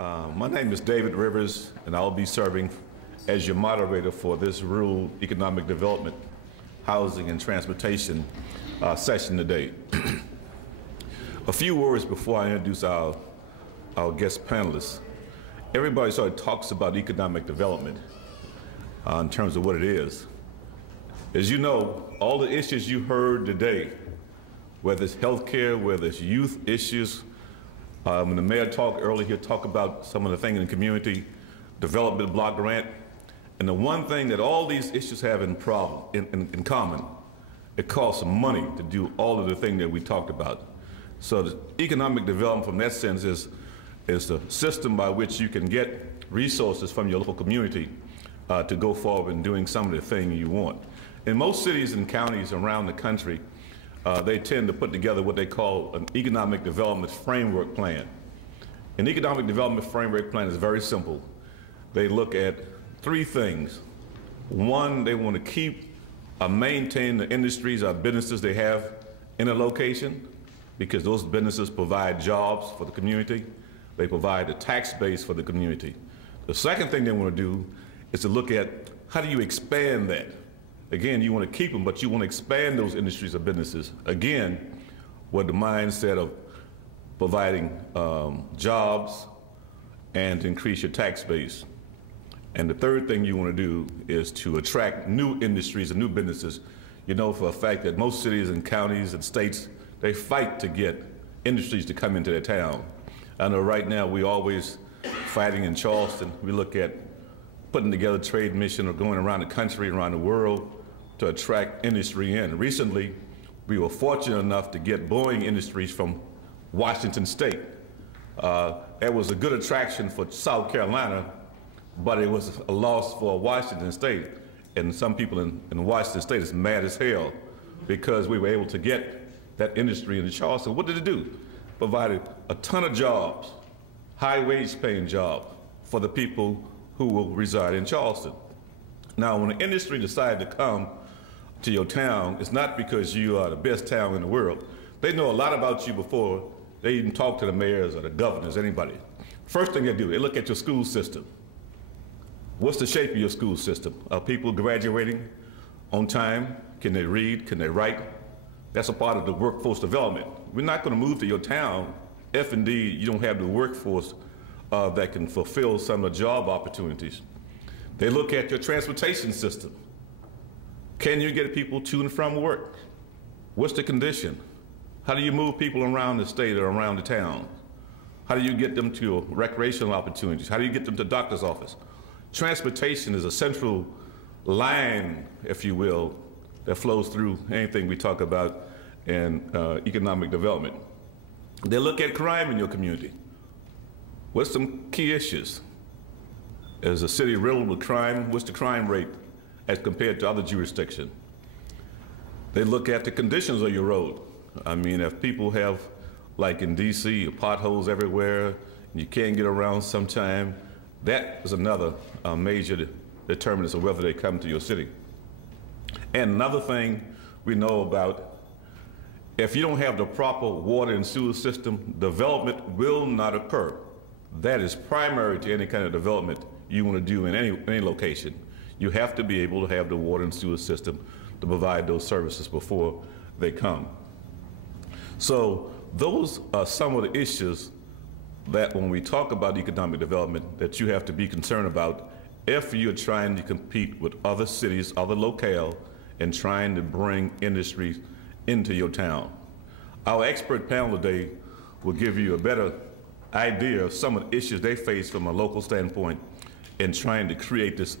My name is David Rivers, and I'll be serving as your moderator for this Rural Economic Development, Housing and Transportation session today. A few words before I introduce our guest panelists. Everybody sort of talks about economic development in terms of what it is. As you know, all the issues you heard today, whether it's healthcare, whether it's youth issues, when the mayor talked earlier, he'll talk about some of the things in the community, development block grant. And the one thing that all these issues have in common, it costs money to do all of the things that we talked about. So the economic development from that sense is the system by which you can get resources from your local community to go forward in doing some of the things you want. In most cities and counties around the country, they tend to put together what they call an economic development framework plan. An economic development framework plan is very simple. They look at three things. One, they want to keep or maintain the industries or businesses they have in a location, because those businesses provide jobs for the community. They provide a tax base for the community. The second thing they want to do is to look at how do you expand that. Again, you want to keep them, but you want to expand those industries or businesses. Again, with the mindset of providing jobs and to increase your tax base. And the third thing you want to do is to attract new industries and new businesses. You know for a fact that most cities and counties and states, they fight to get industries to come into their town. I know right now we're always fighting in Charleston. We look at putting together a trade mission or going around the country, around the world, to attract industry in. Recently, we were fortunate enough to get Boeing Industries from Washington State. It was a good attraction for South Carolina, but it was a loss for Washington State. And some people in Washington State is mad as hell because we were able to get that industry into Charleston. What did it do? Provided a ton of jobs, high wage paying jobs for the people who will reside in Charleston. Now, when the industry decided to come to your town, it's not because you are the best town in the world. They know a lot about you before they even talk to the mayors or the governors, anybody. First thing they do, they look at your school system. What's the shape of your school system? Are people graduating on time? Can they read? Can they write? That's a part of the workforce development. We're not going to move to your town if indeed you don't have the workforce that can fulfill some of the job opportunities. They look at your transportation system. Can you get people to and from work? What's the condition? How do you move people around the state or around the town? How do you get them to recreational opportunities? How do you get them to doctor's office? Transportation is a central line, if you will, that flows through anything we talk about in economic development. They look at crime in your community. What's some key issues? Is a city riddled with crime? What's the crime rate as compared to other jurisdictions? They look at the conditions of your road. I mean, if people have, like in DC, potholes everywhere, and you can't get around sometime, that is another major determinant of whether they come to your city. And another thing we know about, if you don't have the proper water and sewer system, development will not occur. That is primary to any kind of development you want to do in any location. You have to be able to have the water and sewer system to provide those services before they come. So those are some of the issues that when we talk about economic development that you have to be concerned about if you're trying to compete with other cities, other locales, and trying to bring industries into your town. Our expert panel today will give you a better idea of some of the issues they face from a local standpoint in trying to create this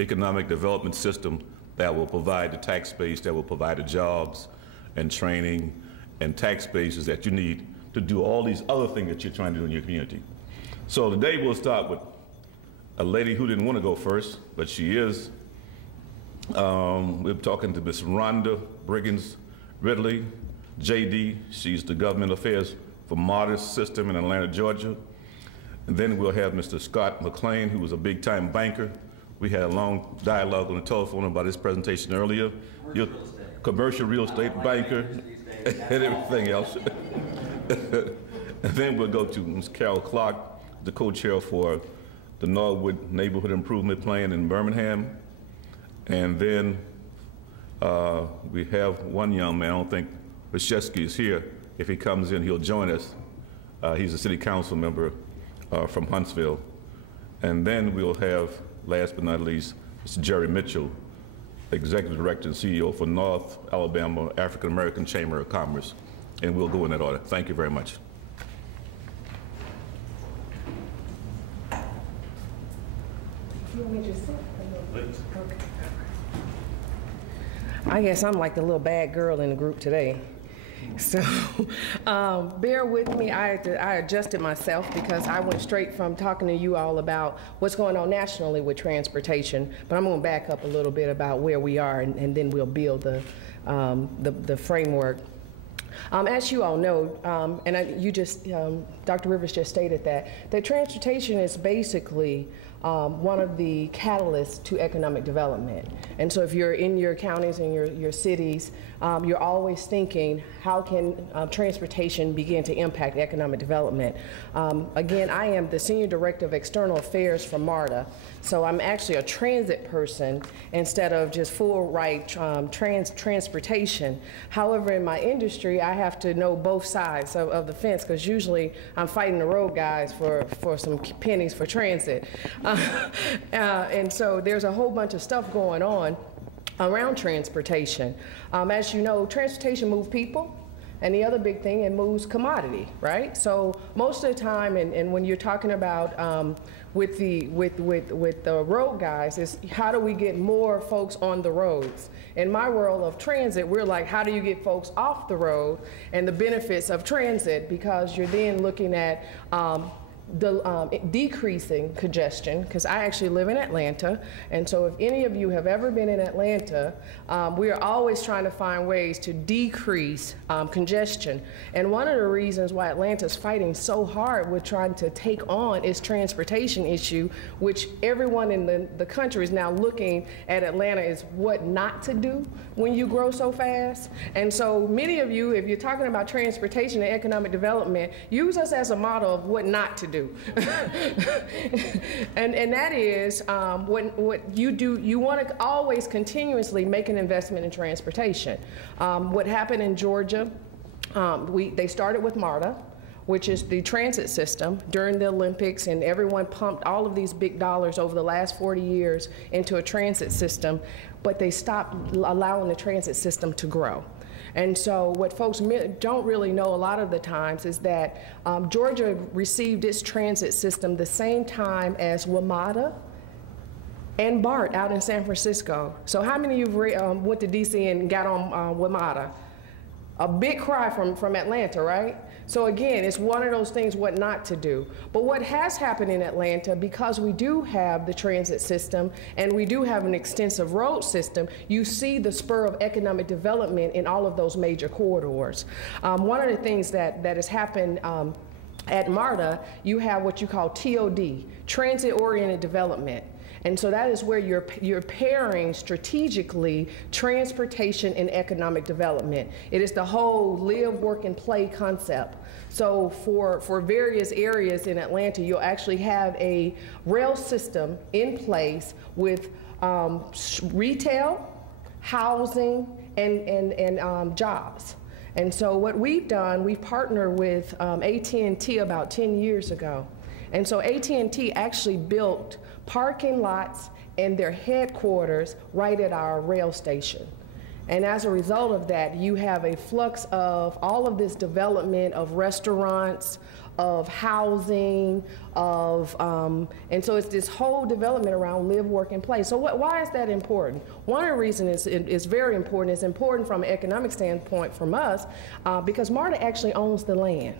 economic development system that will provide the tax base, that will provide the jobs and training and tax bases that you need to do all these other things that you're trying to do in your community. So today we'll start with a lady who didn't want to go first, but she is. We're talking to Ms. Rhonda Ridley, JD. She's the Government Affairs for MARTA system in Atlanta, Georgia. And then we'll have Mr. Scott McLain, who was a big-time banker. We had a long dialogue on the telephone about his presentation earlier. Commercial real estate banker and everything else. And then we'll go to Ms. Clarke, the co-chair for the Norwood Neighborhood Improvement Plan in Birmingham. And then we have one young man, I don't think Olshefski is here. If he comes in, he'll join us. He's a city council member from Huntsville. And then we'll have, last but not least, Mr. Jerry Mitchell, Executive Director and CEO for North Alabama African American Chamber of Commerce. And we'll go in that order. Thank you very much. You want me to just sit? Okay. I guess I'm like the little bad girl in the group today. So bear with me. I adjusted myself because I went straight from talking to you all about what's going on nationally with transportation, but I'm going to back up a little bit about where we are, and then we'll build the framework. As you all know, Dr. Rivers just stated that transportation is basically one of the catalysts to economic development. And so if you're in your counties and your cities, you're always thinking, how can transportation begin to impact economic development? Again, I am the Senior Director of External Affairs for MARTA, so I'm actually a transit person instead of just full right transportation. However, in my industry, I have to know both sides of the fence, because usually I'm fighting the road guys for some pennies for transit. And so there's a whole bunch of stuff going on around transportation. As you know, transportation moves people, and the other big thing, it moves commodity, right? So most of the time, and when you're talking about with the road guys, is how do we get more folks on the roads? In my world of transit, we're like, how do you get folks off the road and the benefits of transit? Because you're then looking at decreasing congestion, because I actually live in Atlanta, and so if any of you have ever been in Atlanta, we are always trying to find ways to decrease congestion. And one of the reasons why Atlanta's fighting so hard with trying to take on its transportation issue, which everyone in the country is now looking at Atlanta as what not to do when you grow so fast. And so many of you, if you're talking about transportation and economic development, use us as a model of what not to do. and that is what you do. You want to always continuously make an investment in transportation. What happened in Georgia, they started with MARTA, which is the transit system during the Olympics, and everyone pumped all of these big dollars over the last 40 years into a transit system, but they stopped allowing the transit system to grow. And so what folks don't really know a lot of the times is that Georgia received its transit system the same time as WMATA and BART out in San Francisco. So how many of you went to DC and got on WMATA? A big cry from Atlanta, right? So again, it's one of those things what not to do. But what has happened in Atlanta, because we do have the transit system and we do have an extensive road system, you see the spur of economic development in all of those major corridors. One of the things that has happened at MARTA, you have what you call TOD, transit-oriented development. And so that is where you're pairing strategically transportation and economic development. It is the whole live, work, and play concept. So for various areas in Atlanta, you'll actually have a rail system in place with retail, housing, and jobs. And so what we've done, we've partnered with AT&T about 10 years ago. And so AT&T actually built parking lots and their headquarters right at our rail station. And as a result of that, you have a flux of all of this development of restaurants, of housing, and so it's this whole development around live, work, and play. So why is that important? One of the reasons it's very important, it's important from an economic standpoint from us, because MARTA actually owns the land.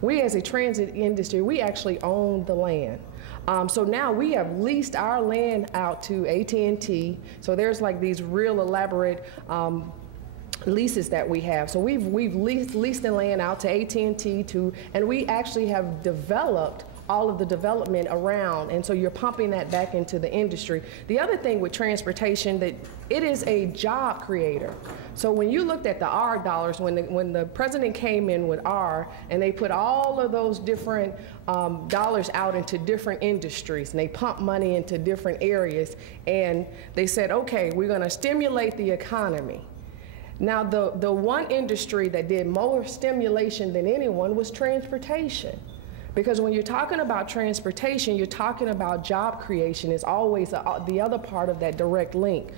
We as a transit industry, we actually own the land. So now we have leased our land out to AT&T. So there's like these real elaborate leases that we have. So we've leased the land out to AT&T and we actually have developed all of the development around, and so you're pumping that back into the industry. The other thing with transportation, that it is a job creator. So when you looked at the R dollars, when the president came in with R, and they put all of those different dollars out into different industries, and they pumped money into different areas, and they said, okay, we're gonna stimulate the economy. Now, the one industry that did more stimulation than anyone was transportation. Because when you're talking about transportation, you're talking about job creation. It's always the other part of that direct link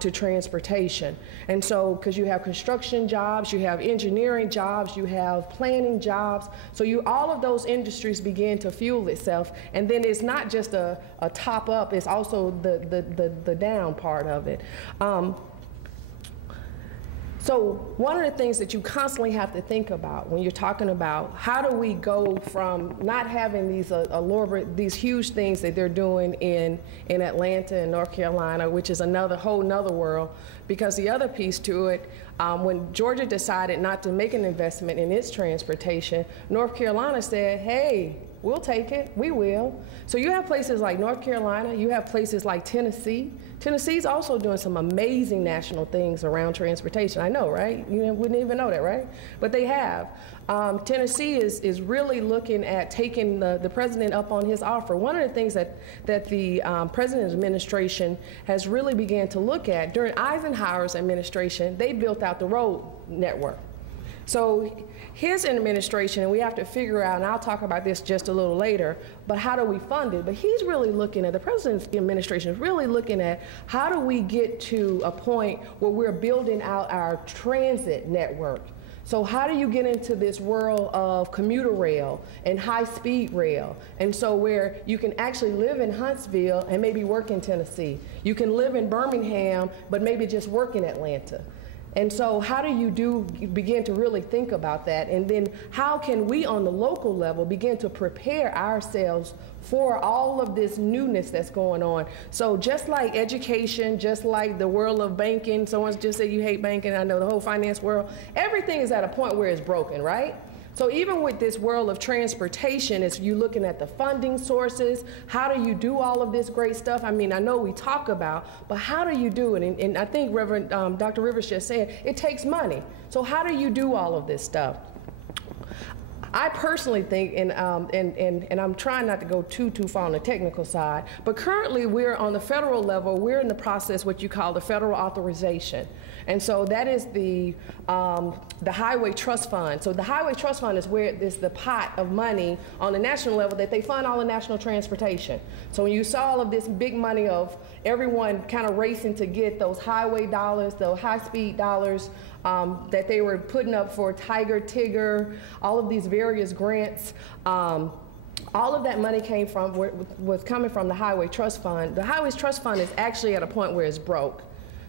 to transportation. And so, because you have construction jobs, you have engineering jobs, you have planning jobs, so all of those industries begin to fuel itself. And then it's not just a top up, it's also the down part of it. So one of the things that you constantly have to think about when you're talking about how do we go from not having these huge things that they're doing in Atlanta and North Carolina, which is whole nother world, because the other piece to it, when Georgia decided not to make an investment in its transportation, North Carolina said, hey, we'll take it, we will. So you have places like North Carolina, you have places like Tennessee. Tennessee's also doing some amazing national things around transportation. I know, right? You wouldn't even know that, right? But they have. Tennessee is really looking at taking the president up on his offer. One of the things that the president's administration has really began to look at, during Eisenhower's administration, they built out the road network. So his administration, and we have to figure out, and I'll talk about this just a little later, but how do we fund it? But he's really looking at, the president's administration is really looking at how do we get to a point where we're building out our transit network. So how do you get into this world of commuter rail and high-speed rail? And so where you can actually live in Huntsville and maybe work in Tennessee. You can live in Birmingham, but maybe just work in Atlanta. And so how do you begin to really think about that? And then how can we on the local level begin to prepare ourselves for all of this newness that's going on? So just like education, just like the world of banking, someone just said you hate banking, I know the whole finance world, everything is at a point where it's broken, right? So even with this world of transportation, as you're looking at the funding sources, how do you do all of this great stuff? I mean, I know we talk about, but how do you do it? And I think Reverend Dr. Rivers just said, it takes money. So how do you do all of this stuff? I personally think, and I'm trying not to go too far on the technical side, but currently we're on the federal level, we're in the process what you call the federal authorization. And so that is the Highway Trust Fund. So the Highway Trust Fund is where there's the pot of money on the national level that they fund all the national transportation. So when you saw all of this big money of everyone kind of racing to get those highway dollars, those high-speed dollars that they were putting up for Tiger, Tigger, all of these various grants, all of that money was coming from the Highway Trust Fund. The Highway Trust Fund is actually at a point where it's broke.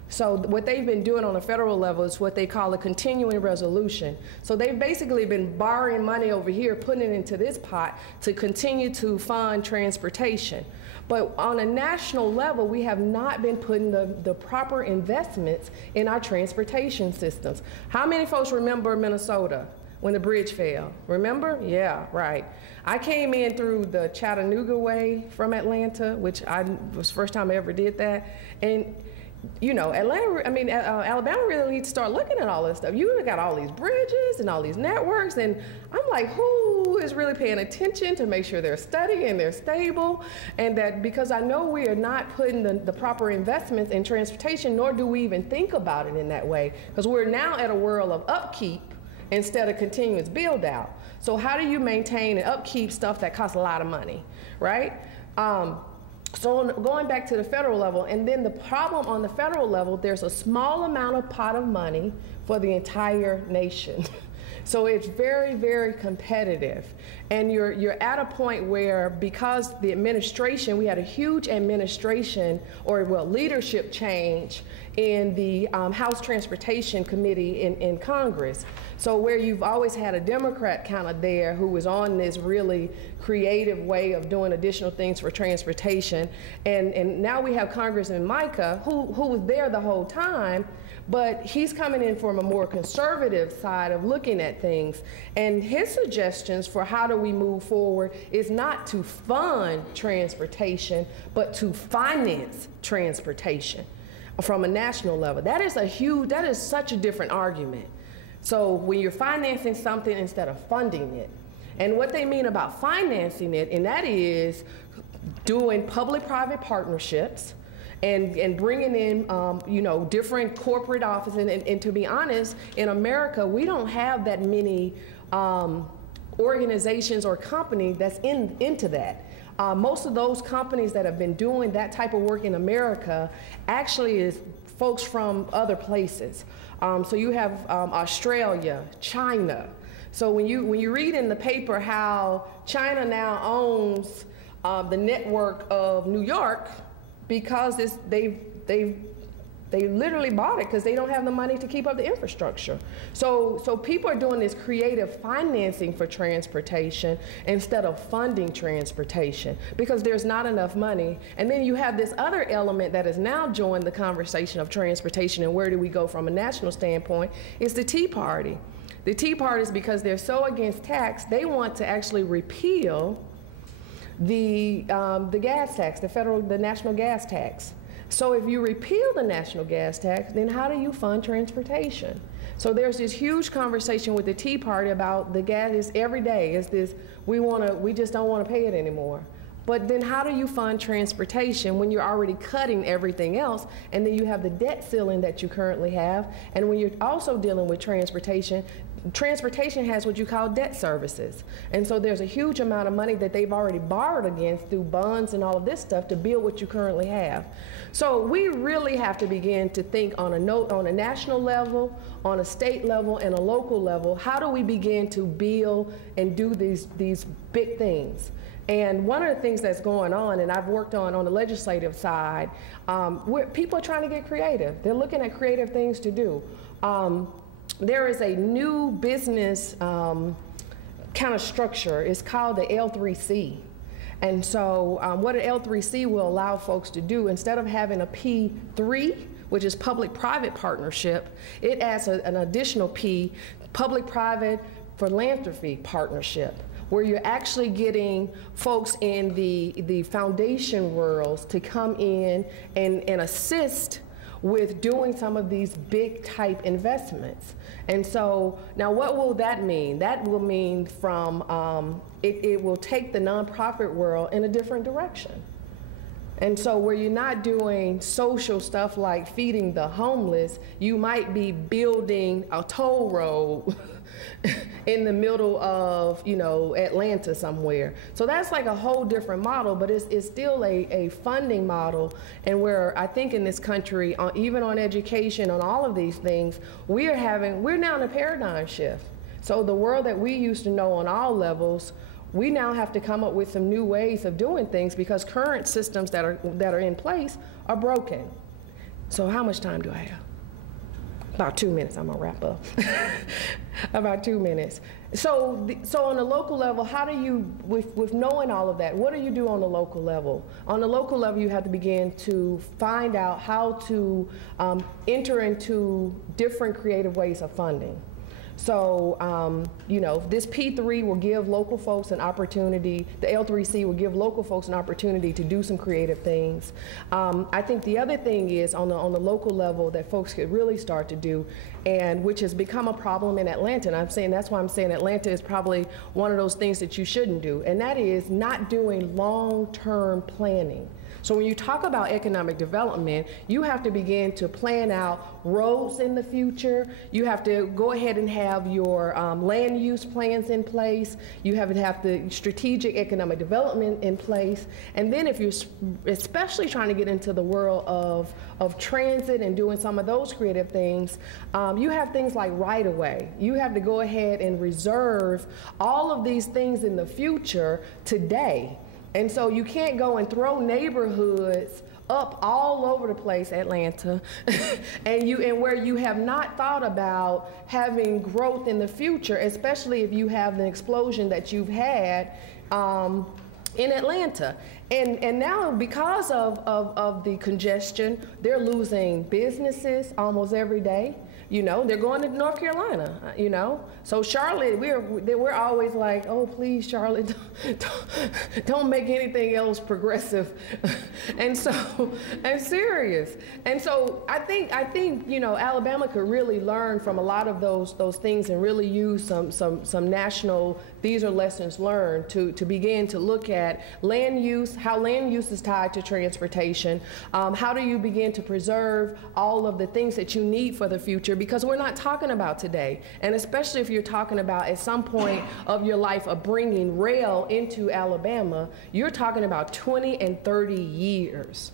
So what they've been doing on a federal level is what they call a continuing resolution. So they've basically been borrowing money over here, putting it into this pot to continue to fund transportation. But on a national level, we have not been putting the proper investments in our transportation systems. How many folks remember Minnesota when the bridge fell? Remember? Yeah, right. I came in through the Chattanooga way from Atlanta, which was the first time I ever did that. And you know, Alabama really needs to start looking at all this stuff. You got all these bridges and all these networks, and I'm like, who is really paying attention to make sure they're steady and they're stable? And that, because I know we are not putting the proper investments in transportation, nor do we even think about it in that way, because we're now at a world of upkeep instead of continuous build out. So how do you maintain and upkeep stuff that costs a lot of money, right? So going back to the federal level, and then the problem on the federal level, there's a small amount of pot of money for the entire nation. So it's very, very competitive. And you're at a point where, because the administration, we had a huge administration, or well, leadership change in the House Transportation Committee in Congress. So where you've always had a Democrat kind of there who was on this really creative way of doing additional things for transportation. And now we have Congressman Micah, who was there the whole time, but he's coming in from a more conservative side of looking looking at things. And his suggestions for how do we move forward is not to fund transportation, but to finance transportation from a national level. That is such a different argument. So when you're financing something instead of funding it, and what they mean about financing it, and that is doing public-private partnerships and bringing in, different corporate offices. And to be honest, in America, we don't have that many organizations or companies that's into that. Most of those companies that have been doing that type of work in America actually is folks from other places. So you have Australia, China. So when you read in the paper how China now owns the network of New York because they literally bought it because they don't have the money to keep up the infrastructure. So people are doing this creative financing for transportation instead of funding transportation because there's not enough money. And then you have this other element that has now joined the conversation of transportation and where do we go from a national standpoint is the Tea Party. The Tea Party is because they're so against tax, they want to actually repeal the gas tax, the national gas tax. So if you repeal the national gas tax, then how do you fund transportation? So there's this huge conversation with the Tea Party about the gas is every day. Is this we just don't want to pay it anymore. But then how do you fund transportation when you're already cutting everything else, and then you have the debt ceiling that you currently have, and when you're also dealing with transportation has what you call debt services. And so there's a huge amount of money that they've already borrowed against through bonds and all of this stuff to build what you currently have. So we really have to begin to think on a national level, on a state level, and a local level, how do we begin to build and do these big things? And one of the things that's going on, and I've worked on the legislative side, people are trying to get creative. They're looking at creative things to do. There is a new business kind of structure. It's called the L3C. And so what an L3C will allow folks to do, instead of having a P3, which is public-private partnership, it adds an additional P, public-private philanthropy partnership, where you're actually getting folks in the foundation worlds to come in and assist with doing some of these big type investments. And so now what will that mean? That will mean from, it will take the nonprofit world in a different direction. And so where you're not doing social stuff like feeding the homeless, you might be building a toll road in the middle of, Atlanta somewhere. So that's like a whole different model, but it's still a funding model. And where I think in this country, even on education, on all of these things, we're now in a paradigm shift. So the world that we used to know on all levels, we now have to come up with some new ways of doing things because current systems that are in place are broken. So how much time do I have? About 2 minutes, I'm gonna wrap up. About 2 minutes. So on the local level, how do you, with knowing all of that, what do you do on the local level? On the local level, you have to begin to find out how to enter into different creative ways of funding. So, this P3 will give local folks an opportunity, the L3C will give local folks an opportunity to do some creative things. I think the other thing is on the local level that folks could really start to do, and which has become a problem in Atlanta, and that's why I'm saying Atlanta is probably one of those things that you shouldn't do, and that is not doing long-term planning. So when you talk about economic development, you have to begin to plan out roads in the future. You have to go ahead and have your land use plans in place. You have to have the strategic economic development in place. And then if you're especially trying to get into the world of transit and doing some of those creative things, you have things like right-of-way. You have to go ahead and reserve all of these things in the future today. And so you can't go and throw neighborhoods up all over the place, Atlanta, and where you have not thought about having growth in the future, especially if you have the explosion that you've had in Atlanta. And now because of the congestion, they're losing businesses almost every day. You know, they're going to North Carolina, you know. So Charlotte, we're always like, oh, please, Charlotte, don't make anything else progressive. And serious. And so I think, you know, Alabama could really learn from a lot of those things and really use some national, these are lessons learned to begin to look at land use, how land use is tied to transportation. How do you begin to preserve all of the things that you need for the future? Because we're not talking about today. And especially if you're talking about at some point of your life of bringing rail into Alabama, you're talking about 20 and 30 years.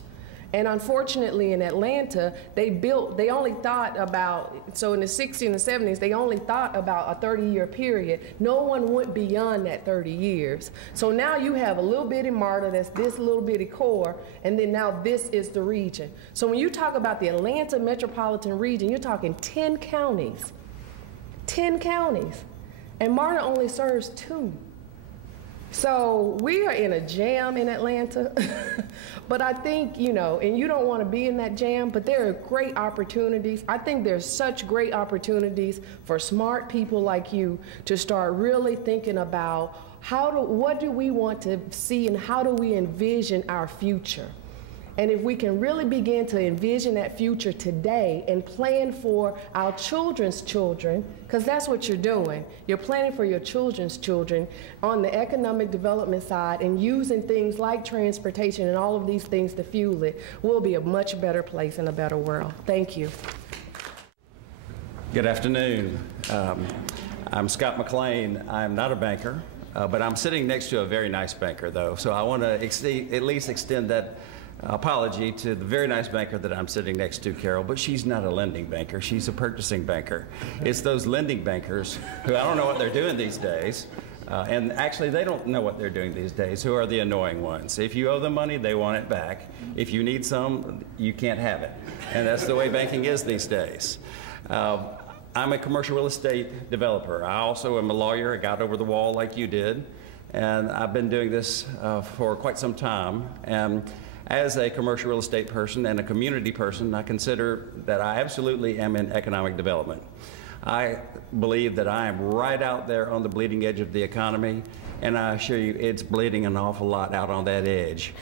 And unfortunately in Atlanta, they only thought about, so in the 60s and the 70s, they only thought about a 30-year period. No one went beyond that 30 years. So now you have a little bitty MARTA that's this little bitty core, and then now this is the region. So when you talk about the Atlanta metropolitan region, you're talking 10 counties. 10 counties. And MARTA only serves 2. So we are in a jam in Atlanta, but I think, you know, and you don't want to be in that jam, but there are great opportunities. I think there's such great opportunities for smart people like you to start really thinking about what do we want to see and how do we envision our future? And if we can really begin to envision that future today and plan for our children's children, because that's what you're doing. You're planning for your children's children on the economic development side and using things like transportation and all of these things to fuel it, we'll be a much better place and a better world. Thank you. Good afternoon. I'm Scott McLain. I'm not a banker, but I'm sitting next to a very nice banker, though. So I want to at least extend that apology to the very nice banker that I'm sitting next to, Carol, but she's not a lending banker. She's a purchasing banker. It's those lending bankers who I don't know what they're doing these days, and actually they don't know what they're doing these days, who are the annoying ones. If you owe them money, they want it back. If you need some, you can't have it. And that's the way banking is these days. I'm a commercial real estate developer. I also am a lawyer. I got over the wall like you did, and I've been doing this for quite some time. And as a commercial real estate person and a community person, I consider that I absolutely am in economic development. I believe that I am right out there on the bleeding edge of the economy, and I assure you it's bleeding an awful lot out on that edge.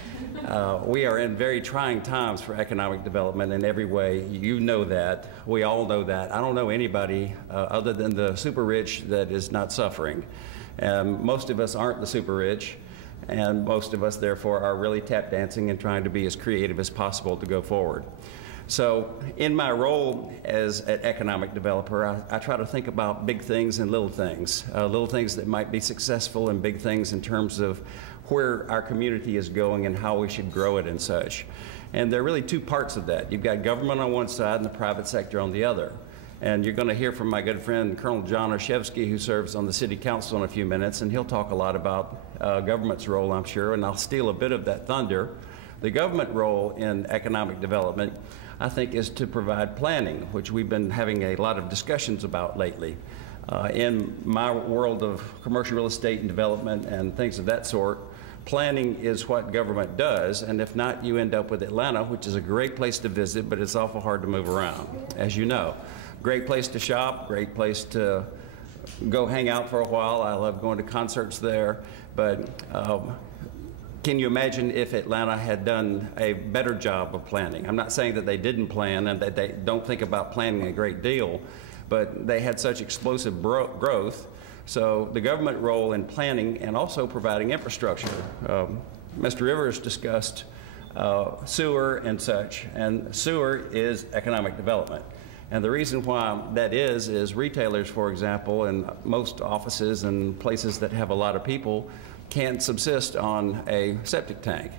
We are in very trying times for economic development in every way. You know that. We all know that. I don't know anybody other than the super rich that is not suffering. Most of us aren't the super rich. And most of us, therefore, are really tap dancing and trying to be as creative as possible to go forward. So in my role as an economic developer, I try to think about big things and little things that might be successful and big things in terms of where our community is going and how we should grow it and such. And there are really 2 parts of that. You've got government on one side and the private sector on the other. And you're going to hear from my good friend, Colonel John Olshefski, who serves on the City Council in a few minutes, and he'll talk a lot about government's role, I'm sure, and I'll steal a bit of that thunder. The government role in economic development, I think, is to provide planning, which we've been having a lot of discussions about lately. In my world of commercial real estate and development and things of that sort, planning is what government does, and if not, you end up with Atlanta, which is a great place to visit, but it's awful hard to move around, as you know. Great place to shop, great place to go hang out for a while. I love going to concerts there. But can you imagine if Atlanta had done a better job of planning? I'm not saying that they didn't plan and that they don't think about planning a great deal, but they had such explosive growth. So the government role in planning and also providing infrastructure. Mr. Rivers discussed sewer and such, and sewer is economic development. And the reason why that is retailers, for example, and most offices and places that have a lot of people can't subsist on a septic tank.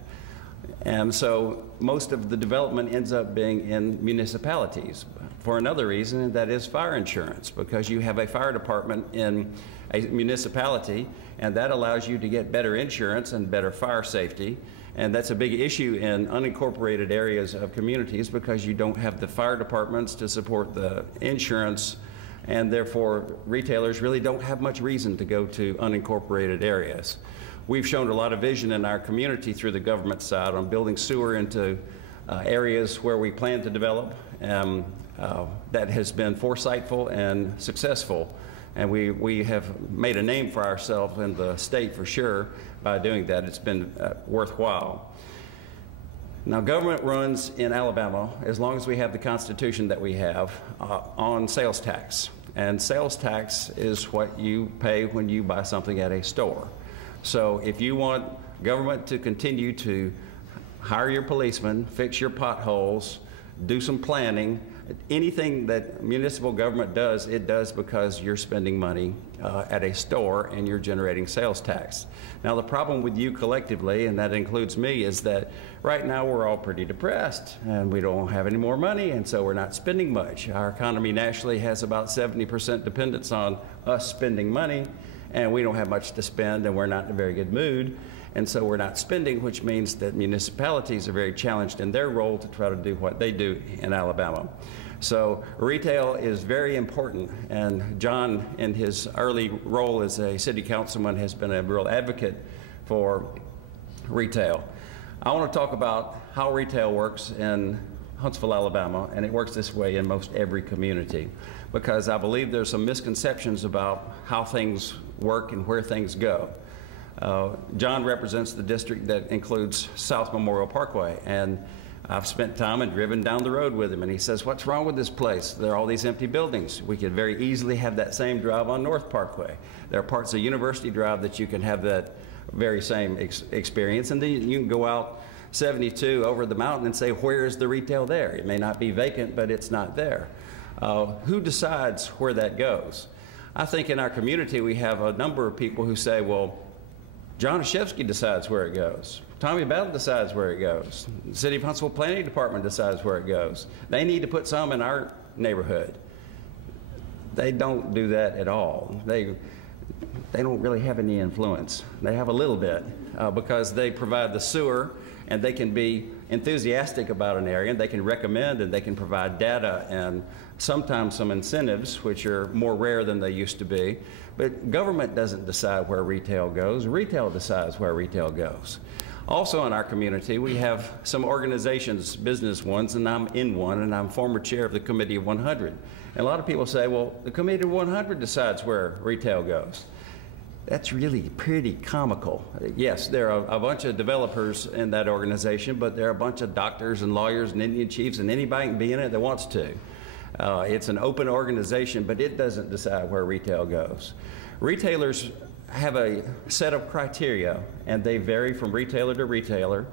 And so most of the development ends up being in municipalities for another reason, and that is fire insurance, because you have a fire department in a municipality, and that allows you to get better insurance and better fire safety. And that's a big issue in unincorporated areas of communities because you don't have the fire departments to support the insurance, and therefore retailers really don't have much reason to go to unincorporated areas. We've shown a lot of vision in our community through the government side on building sewer into areas where we plan to develop. That has been foresightful and successful. And we have made a name for ourselves in the state for sure by doing that. It's been worthwhile. Now, government runs in Alabama, as long as we have the Constitution that we have, on sales tax. And sales tax is what you pay when you buy something at a store. So if you want government to continue to hire your policemen, fix your potholes, do some planning, anything that municipal government does, it does because you're spending money at a store and you're generating sales tax. Now, the problem with you collectively, and that includes me, is that right now we're all pretty depressed and we don't have any more money, and so we're not spending much. Our economy nationally has about 70% dependence on us spending money, and we don't have much to spend, and we're not in a very good mood. And so we're not spending, which means that municipalities are very challenged in their role to try to do what they do in Alabama. So retail is very important, and John, in his early role as a city councilman, has been a real advocate for retail. I want to talk about how retail works in Huntsville, Alabama, and it works this way in most every community, because I believe there's some misconceptions about how things work and where things go. John represents the district that includes South Memorial Parkway, and I've spent time and driven down the road with him, and he says, "What's wrong with this place? There are all these empty buildings." We could very easily have that same drive on North Parkway. There are parts of University Drive that you can have that very same experience, and then you can go out 72 over the mountain and say, where's the retail there? It may not be vacant, but it's not there. Who decides where that goes? I think in our community we have a number of people who say, well, John Olshefski decides where it goes. Tommy Battle decides where it goes. The City of Huntsville Planning Department decides where it goes. They need to put some in our neighborhood. They don't do that at all. They don't really have any influence. They have a little bit because they provide the sewer, and they can be enthusiastic about an area, and they can recommend, and they can provide data and sometimes some incentives, which are more rare than they used to be. But government doesn't decide where retail goes. Retail decides where retail goes. Also in our community, we have some organizations, business ones, and I'm in one, and I'm former chair of the Committee of 100. And a lot of people say, well, the Committee of 100 decides where retail goes. That's really pretty comical. Yes, there are a bunch of developers in that organization, but there are a bunch of doctors and lawyers and Indian chiefs, and anybody can be in it that wants to. It's an open organization, but it doesn't decide where retail goes. Retailers have a set of criteria, and they vary from retailer to retailer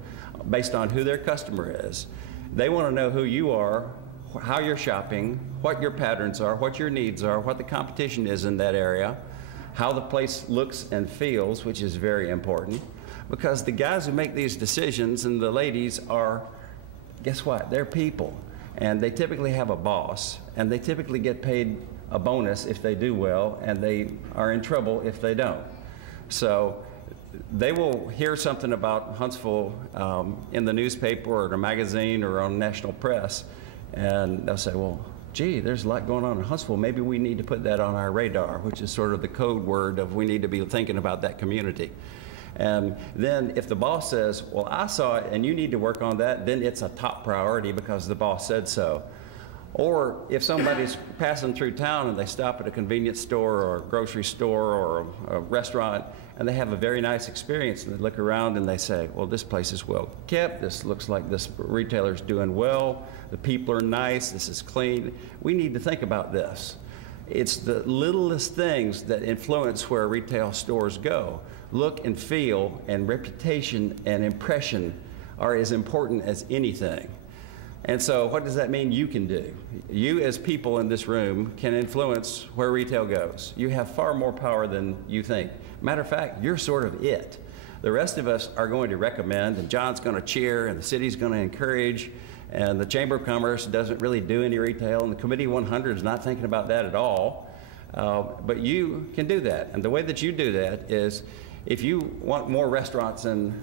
based on who their customer is. They want to know who you are, how you're shopping, what your patterns are, what your needs are, what the competition is in that area, how the place looks and feels, which is very important, because the guys who make these decisions and the ladies are, guess what, they're people, and they typically have a boss, and they typically get paid a bonus if they do well, and they are in trouble if they don't. So they will hear something about Huntsville in the newspaper or in a magazine or on national press, and they'll say, well, gee, there's a lot going on in Huntsville. Maybe we need to put that on our radar, which is sort of the code word of we need to be thinking about that community. And then if the boss says, well, I saw it and you need to work on that, then it's a top priority because the boss said so. Or if somebody's passing through town and they stop at a convenience store or a grocery store or a restaurant and they have a very nice experience and they look around and they say, well, this place is well kept, this looks like this retailer's doing well, the people are nice, this is clean. We need to think about this. It's the littlest things that influence where retail stores go. Look and feel and reputation and impression are as important as anything. And so what does that mean you can do? You as people in this room can influence where retail goes. You have far more power than you think. Matter of fact, you're sort of it. The rest of us are going to recommend, and John's going to cheer, and the city's going to encourage, and the Chamber of Commerce doesn't really do any retail, and the Committee 100 is not thinking about that at all. But you can do that. And the way that you do that is if you want more restaurants on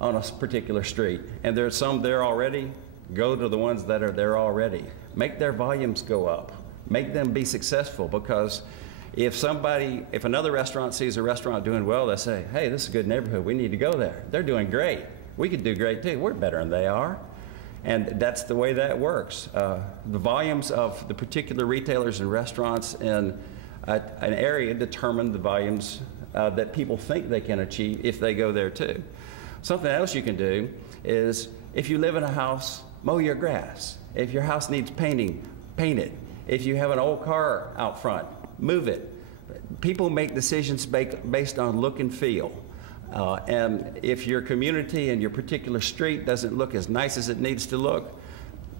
a particular street, and there's some there already, go to the ones that are there already. Make their volumes go up. Make them be successful, because if another restaurant sees a restaurant doing well, they say, hey, this is a good neighborhood, we need to go there. They're doing great. We could do great too. We're better than they are. And that's the way that works. The volumes of the particular retailers and restaurants in an area determine the volumes that people think they can achieve if they go there too. Something else you can do is, if you live in a house, mow your grass. If your house needs painting, paint it. If you have an old car out front, move it. People make decisions based on look and feel. And if your community and your particular street doesn't look as nice as it needs to look,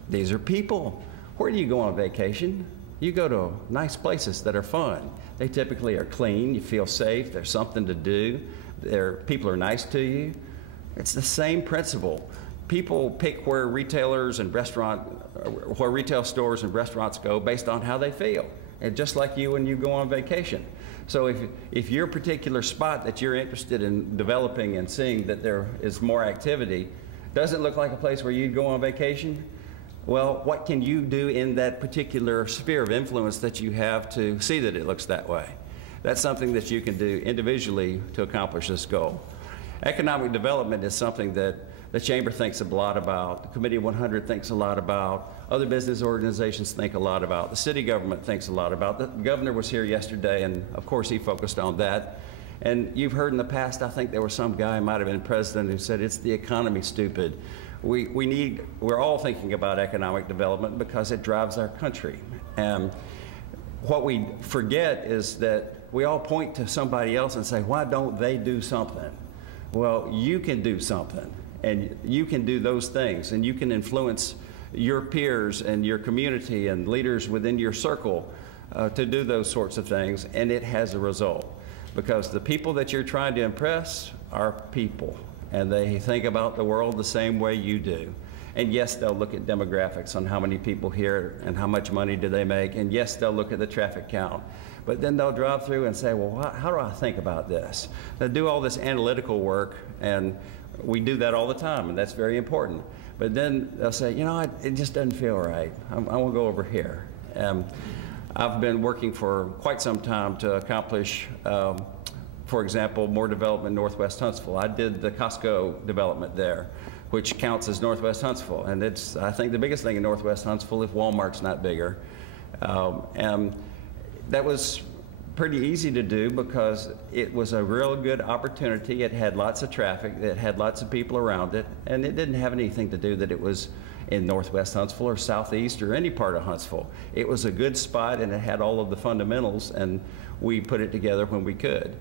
these are people. Where do you go on vacation? You go to nice places that are fun. They typically are clean, you feel safe, there's something to do, people are nice to you. It's the same principle. People pick where retailers and where retail stores and restaurants go based on how they feel. And just like you when you go on vacation. So if your particular spot that you're interested in developing and seeing that there is more activity doesn't look like a place where you'd go on vacation, well, what can you do in that particular sphere of influence that you have to see that it looks that way? That's something that you can do individually to accomplish this goal. Economic development is something that the Chamber thinks a lot about, the Committee 100 thinks a lot about, other business organizations think a lot about, the city government thinks a lot about. The governor was here yesterday, and of course he focused on that. And you've heard in the past, I think there was some guy, might have been president, who said, it's the economy, stupid. We're all thinking about economic development because it drives our country. And what we forget is that we all point to somebody else and say, why don't they do something? Well, you can do something, and you can do those things, and you can influence your peers and your community and leaders within your circle to do those sorts of things, and it has a result. Because the people that you're trying to impress are people, and they think about the world the same way you do. And yes, they'll look at demographics on how many people here and how much money do they make, and yes, they'll look at the traffic count. But then they'll drive through and say, well, how do I think about this? They'll do all this analytical work, and we do that all the time, and that's very important. But then they'll say, you know, it just doesn't feel right. I want to go over here. I've been working for quite some time to accomplish, for example, more development in Northwest Huntsville. I did the Costco development there, which counts as Northwest Huntsville. And it's, I think, the biggest thing in Northwest Huntsville if Walmart's not bigger. And that was pretty easy to do because it was a real good opportunity. It had lots of traffic, it had lots of people around it, and it didn't have anything to do that it was in Northwest Huntsville or Southeast or any part of Huntsville. It was a good spot, and it had all of the fundamentals, and we put it together when we could.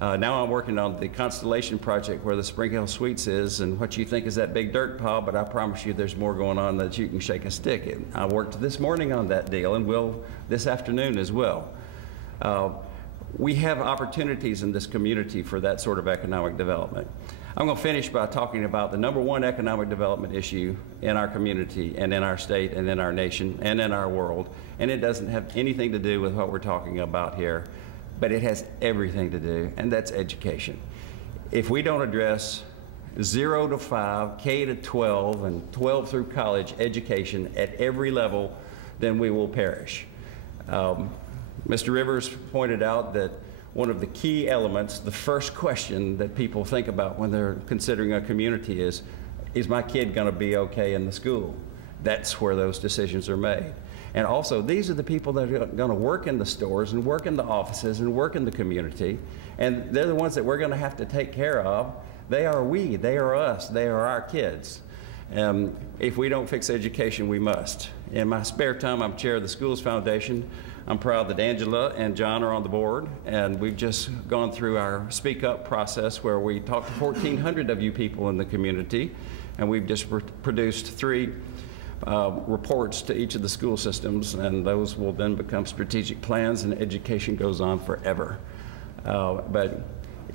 Now I'm working on the Constellation project where the Spring Hill Suites is, and what you think is that big dirt pile, but I promise you there's more going on that you can shake a stick at. I worked this morning on that deal, and will this afternoon as well. We have opportunities in this community for that sort of economic development. I'm going to finish by talking about the #1 economic development issue in our community and in our state and in our nation and in our world, and it doesn't have anything to do with what we're talking about here, but it has everything to do, and that's education. If we don't address 0 to 5, K to 12, and 12 through college education at every level, then we will perish. Mr. Rivers pointed out that one of the key elements, the first question that people think about when they're considering a community is my kid going to be okay in the school? That's where those decisions are made. And also, these are the people that are going to work in the stores and work in the offices and work in the community, and they're the ones that we're going to have to take care of. They are we, they are us, they are our kids. If we don't fix education, we must. In my spare time, I'm chair of the Schools Foundation. I'm proud that Angela and John are on the board, and we've just gone through our Speak Up process where we talked to 1,400 of you people in the community, and we've just produced 3 reports to each of the school systems, and those will then become strategic plans, and education goes on forever. But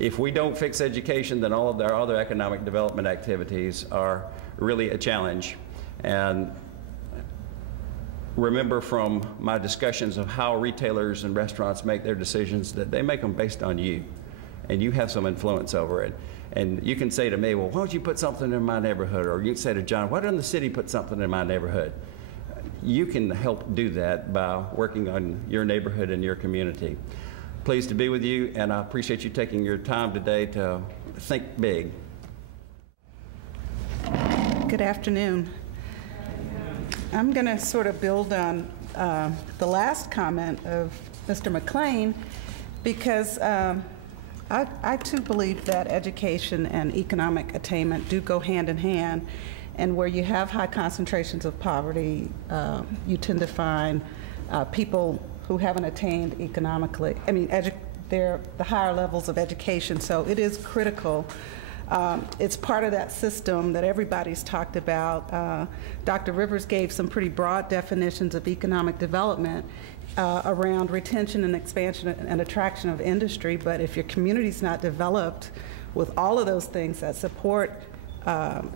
if we don't fix education, then all of our other economic development activities are really a challenge. And remember from my discussions of how retailers and restaurants make their decisions that they make them based on you, and you have some influence over it. And you can say to me, well, why don't you put something in my neighborhood? Or you can say to John, why doesn't the city put something in my neighborhood? You can help do that by working on your neighborhood and your community. Pleased to be with you, and I appreciate you taking your time today to think big. Good afternoon. I'm going to sort of build on the last comment of Mr. McLain, because I too believe that education and economic attainment do go hand in hand, and where you have high concentrations of poverty, you tend to find people who haven't attained economically, they're the higher levels of education, so it is critical. It's part of that system that everybody's talked about. Dr. Rivers gave some pretty broad definitions of economic development around retention and expansion and attraction of industry, but if your community's not developed with all of those things that support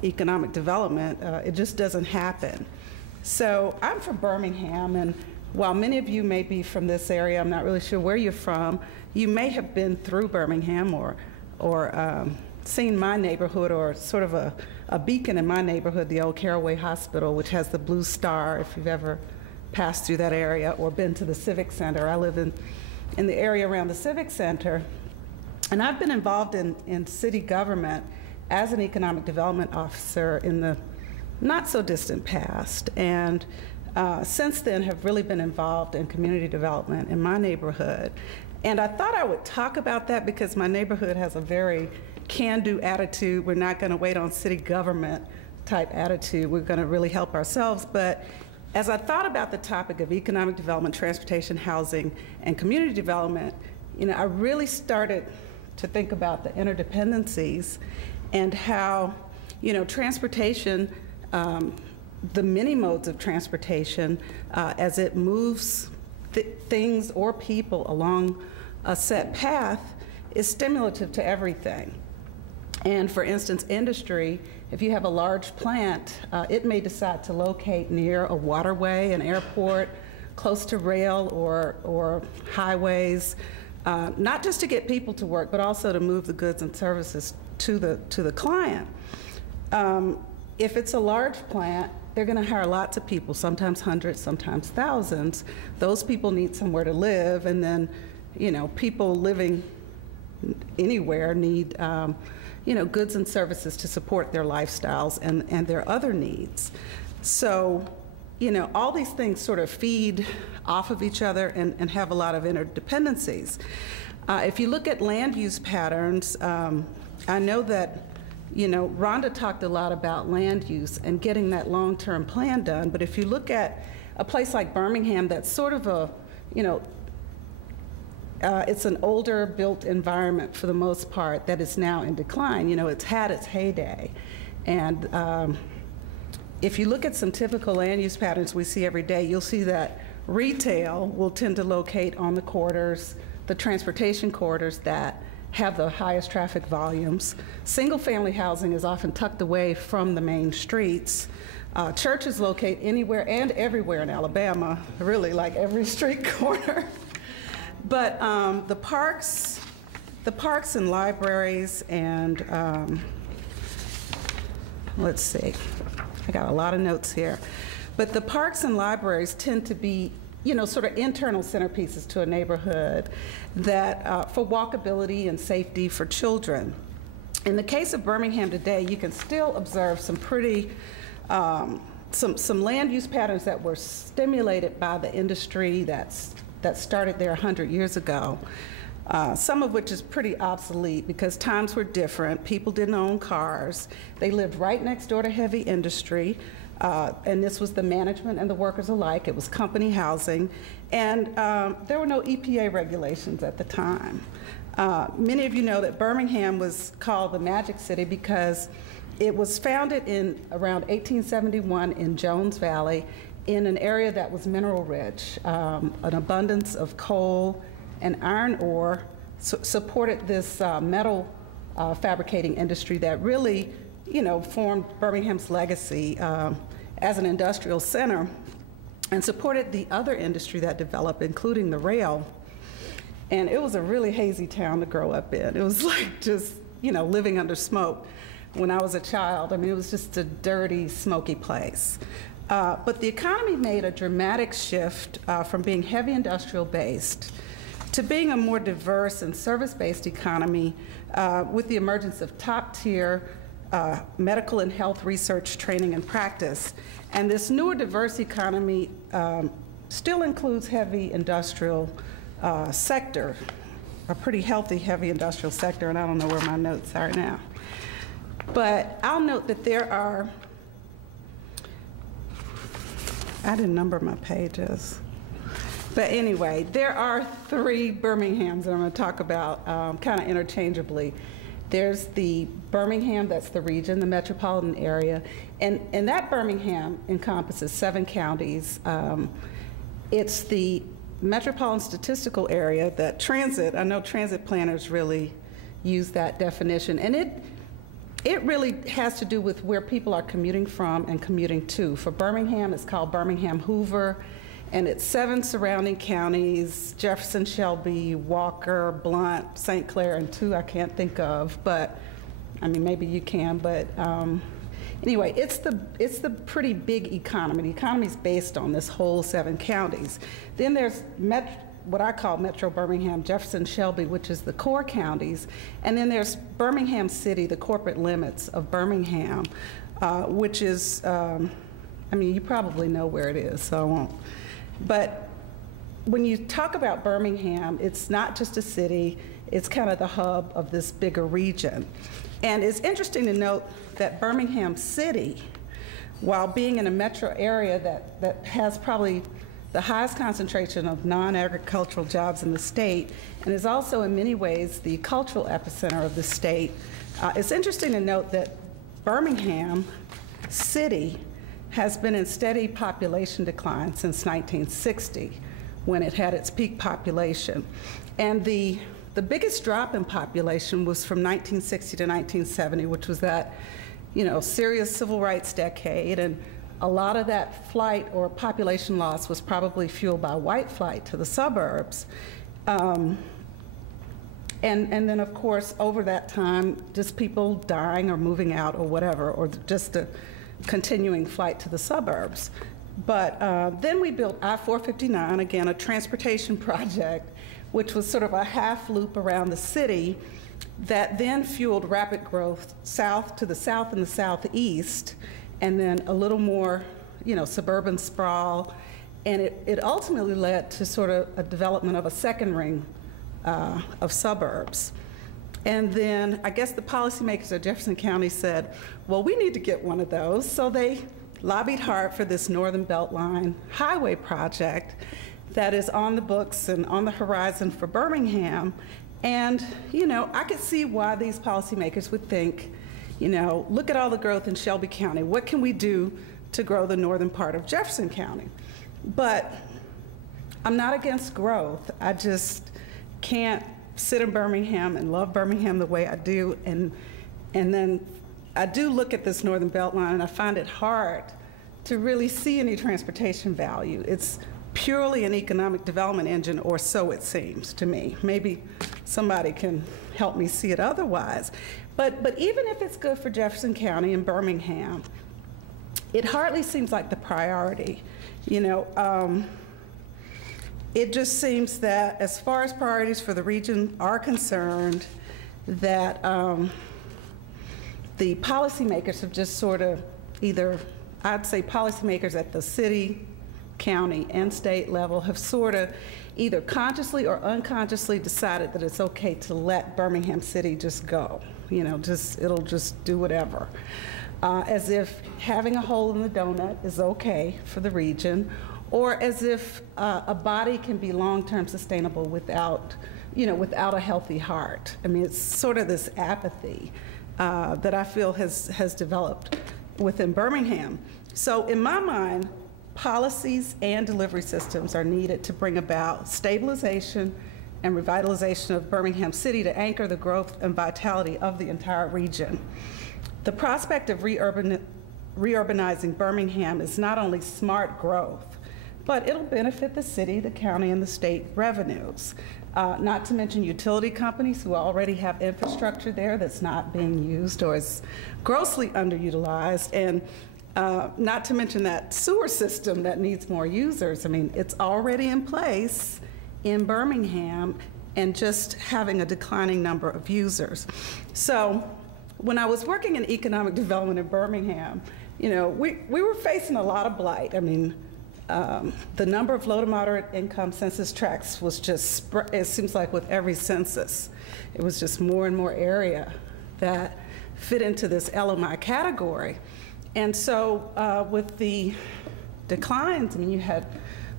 economic development, it just doesn't happen. So I'm from Birmingham, and while many of you may be from this area, I'm not really sure where you're from, you may have been through Birmingham or seen my neighborhood, or sort of a beacon in my neighborhood, the old Caraway Hospital, which has the blue star, if you've ever passed through that area or been to the Civic Center. I live in the area around the Civic Center, and I've been involved in city government as an economic development officer in the not so distant past, and since then have really been involved in community development in my neighborhood. And I thought I would talk about that because my neighborhood has a very can-do attitude. We're not going to wait on city government type attitude. We're going to really help ourselves. But as I thought about the topic of economic development, transportation, housing, and community development, I really started to think about the interdependencies and how, transportation, the many modes of transportation, as it moves things or people along a set path, is stimulative to everything. And for instance, industry, if you have a large plant, it may decide to locate near a waterway, an airport, close to rail or highways, not just to get people to work, but also to move the goods and services to the client. If it's a large plant, they're going to hire lots of people, sometimes hundreds, sometimes thousands. Those people need somewhere to live, and then, people living anywhere need, goods and services to support their lifestyles and their other needs. So, all these things sort of feed off of each other and have a lot of interdependencies. If you look at land use patterns, I know that Rhonda talked a lot about land use and getting that long-term plan done, but if you look at a place like Birmingham, that's sort of a, it's an older built environment for the most part that is now in decline. It's had its heyday. And if you look at some typical land use patterns we see every day, you'll see that retail will tend to locate on the corridors, the transportation corridors that have the highest traffic volumes. Single-family housing is often tucked away from the main streets. Churches locate anywhere and everywhere in Alabama, really, like every street corner. But the parks and libraries and, let's see, I got a lot of notes here. But the parks and libraries tend to be sort of internal centerpieces to a neighborhood that for walkability and safety for children. In the case of Birmingham today, you can still observe some pretty, some land use patterns that were stimulated by the industry that started there 100 years ago. Some of which is pretty obsolete because times were different. People didn't own cars. They lived right next door to heavy industry. And this was the management and the workers alike. It was company housing. And there were no EPA regulations at the time. Many of you know that Birmingham was called the Magic City because it was founded in around 1871 in Jones Valley in an area that was mineral rich. An abundance of coal and iron ore supported this metal fabricating industry that really formed Birmingham's legacy as an industrial center and supported the other industry that developed, including the rail. And it was a really hazy town to grow up in. It was like just, living under smoke when I was a child. It was just a dirty, smoky place. But the economy made a dramatic shift from being heavy industrial-based to being a more diverse and service-based economy with the emergence of top-tier medical and health research, training, and practice. And this newer diverse economy still includes heavy industrial sector, a pretty healthy heavy industrial sector, and I don't know where my notes are now. But I'll note that there are, I didn't number my pages. But anyway, there are 3 Birminghams that I'm going to talk about kind of interchangeably. There's the Birmingham, that's the region, the metropolitan area, and that Birmingham encompasses 7 counties. It's the metropolitan statistical area that transit, I know transit planners really use that definition, and it really has to do with where people are commuting from and commuting to. For Birmingham, it's called Birmingham Hoover, and it's 7 surrounding counties: Jefferson, Shelby, Walker, Blount, St. Clair, and 2 I can't think of, but I mean, maybe you can, but anyway, it's the pretty big economy. The economy is based on this whole 7 counties. Then there's what I call Metro Birmingham, Jefferson, Shelby, which is the core counties, and then there's Birmingham City, the corporate limits of Birmingham, which is, I mean, you probably know where it is, so I won't. But when you talk about Birmingham, it's not just a city, it's kind of the hub of this bigger region. And it's interesting to note that Birmingham City, while being in a metro area that has probably the highest concentration of non-agricultural jobs in the state, and is also in many ways the cultural epicenter of the state, it's interesting to note that Birmingham City has been in steady population decline since 1960, when it had its peak population. And the biggest drop in population was from 1960 to 1970, which was that, you know, serious civil rights decade, and a lot of that flight or population loss was probably fueled by white flight to the suburbs. And then, of course, over that time, just people dying or moving out or whatever, or just a continuing flight to the suburbs. But then we built I-459, again, a transportation project, which was sort of a half loop around the city that then fueled rapid growth south to the south and the southeast, and then a little more, you know, suburban sprawl. And it ultimately led to sort of a development of a second ring of suburbs. And then I guess the policymakers of Jefferson County said, well, we need to get one of those. So they lobbied hard for this Northern Beltline highway project that is on the books and on the horizon for Birmingham. And, you know, I could see why these policymakers would think, you know, look at all the growth in Shelby County. What can we do to grow the northern part of Jefferson County? But I'm not against growth. I just can't sit in Birmingham and love Birmingham the way I do. And then I do look at this Northern Beltline and I find it hard to really see any transportation value. It's purely an economic development engine, or so it seems to me. Maybe somebody can help me see it otherwise. But even if it's good for Jefferson County and Birmingham, it hardly seems like the priority. You know, it just seems that as far as priorities for the region are concerned, that the policymakers have just sort of either, I'd say policymakers at the city, county, and state level have sort of either consciously or unconsciously decided that it's okay to let Birmingham City just go. You know, it'll just do whatever. As if having a hole in the donut is okay for the region, or as if a body can be long-term sustainable without, you know, without a healthy heart. I mean, it's sort of this apathy that I feel has developed within Birmingham. So in my mind, policies and delivery systems are needed to bring about stabilization and revitalization of Birmingham City to anchor the growth and vitality of the entire region. The prospect of reurbanizing Birmingham is not only smart growth, but it'll benefit the city, the county, and the state revenues. Not to mention utility companies who already have infrastructure there that's not being used or is grossly underutilized, and not to mention that sewer system that needs more users. I mean, it's already in place in Birmingham and just having a declining number of users. So when I was working in economic development in Birmingham, you know, we were facing a lot of blight. I mean, the number of low to moderate income census tracts was just, it seems like with every census, it was just more and more area that fit into this LMI category. And so with the declines, I mean, you had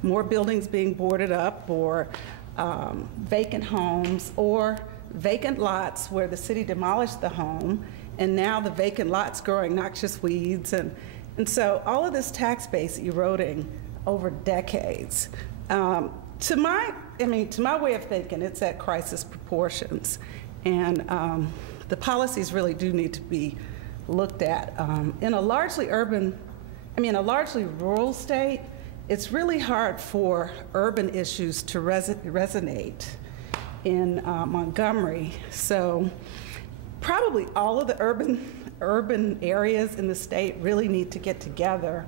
more buildings being boarded up, or vacant homes, or vacant lots where the city demolished the home, and now the vacant lots growing noxious weeds, and so all of this tax base eroding over decades. To my way of thinking, it's at crisis proportions, and the policies really do need to be looked at. In a largely rural state, it's really hard for urban issues to resonate in Montgomery. So probably all of the urban areas in the state really need to get together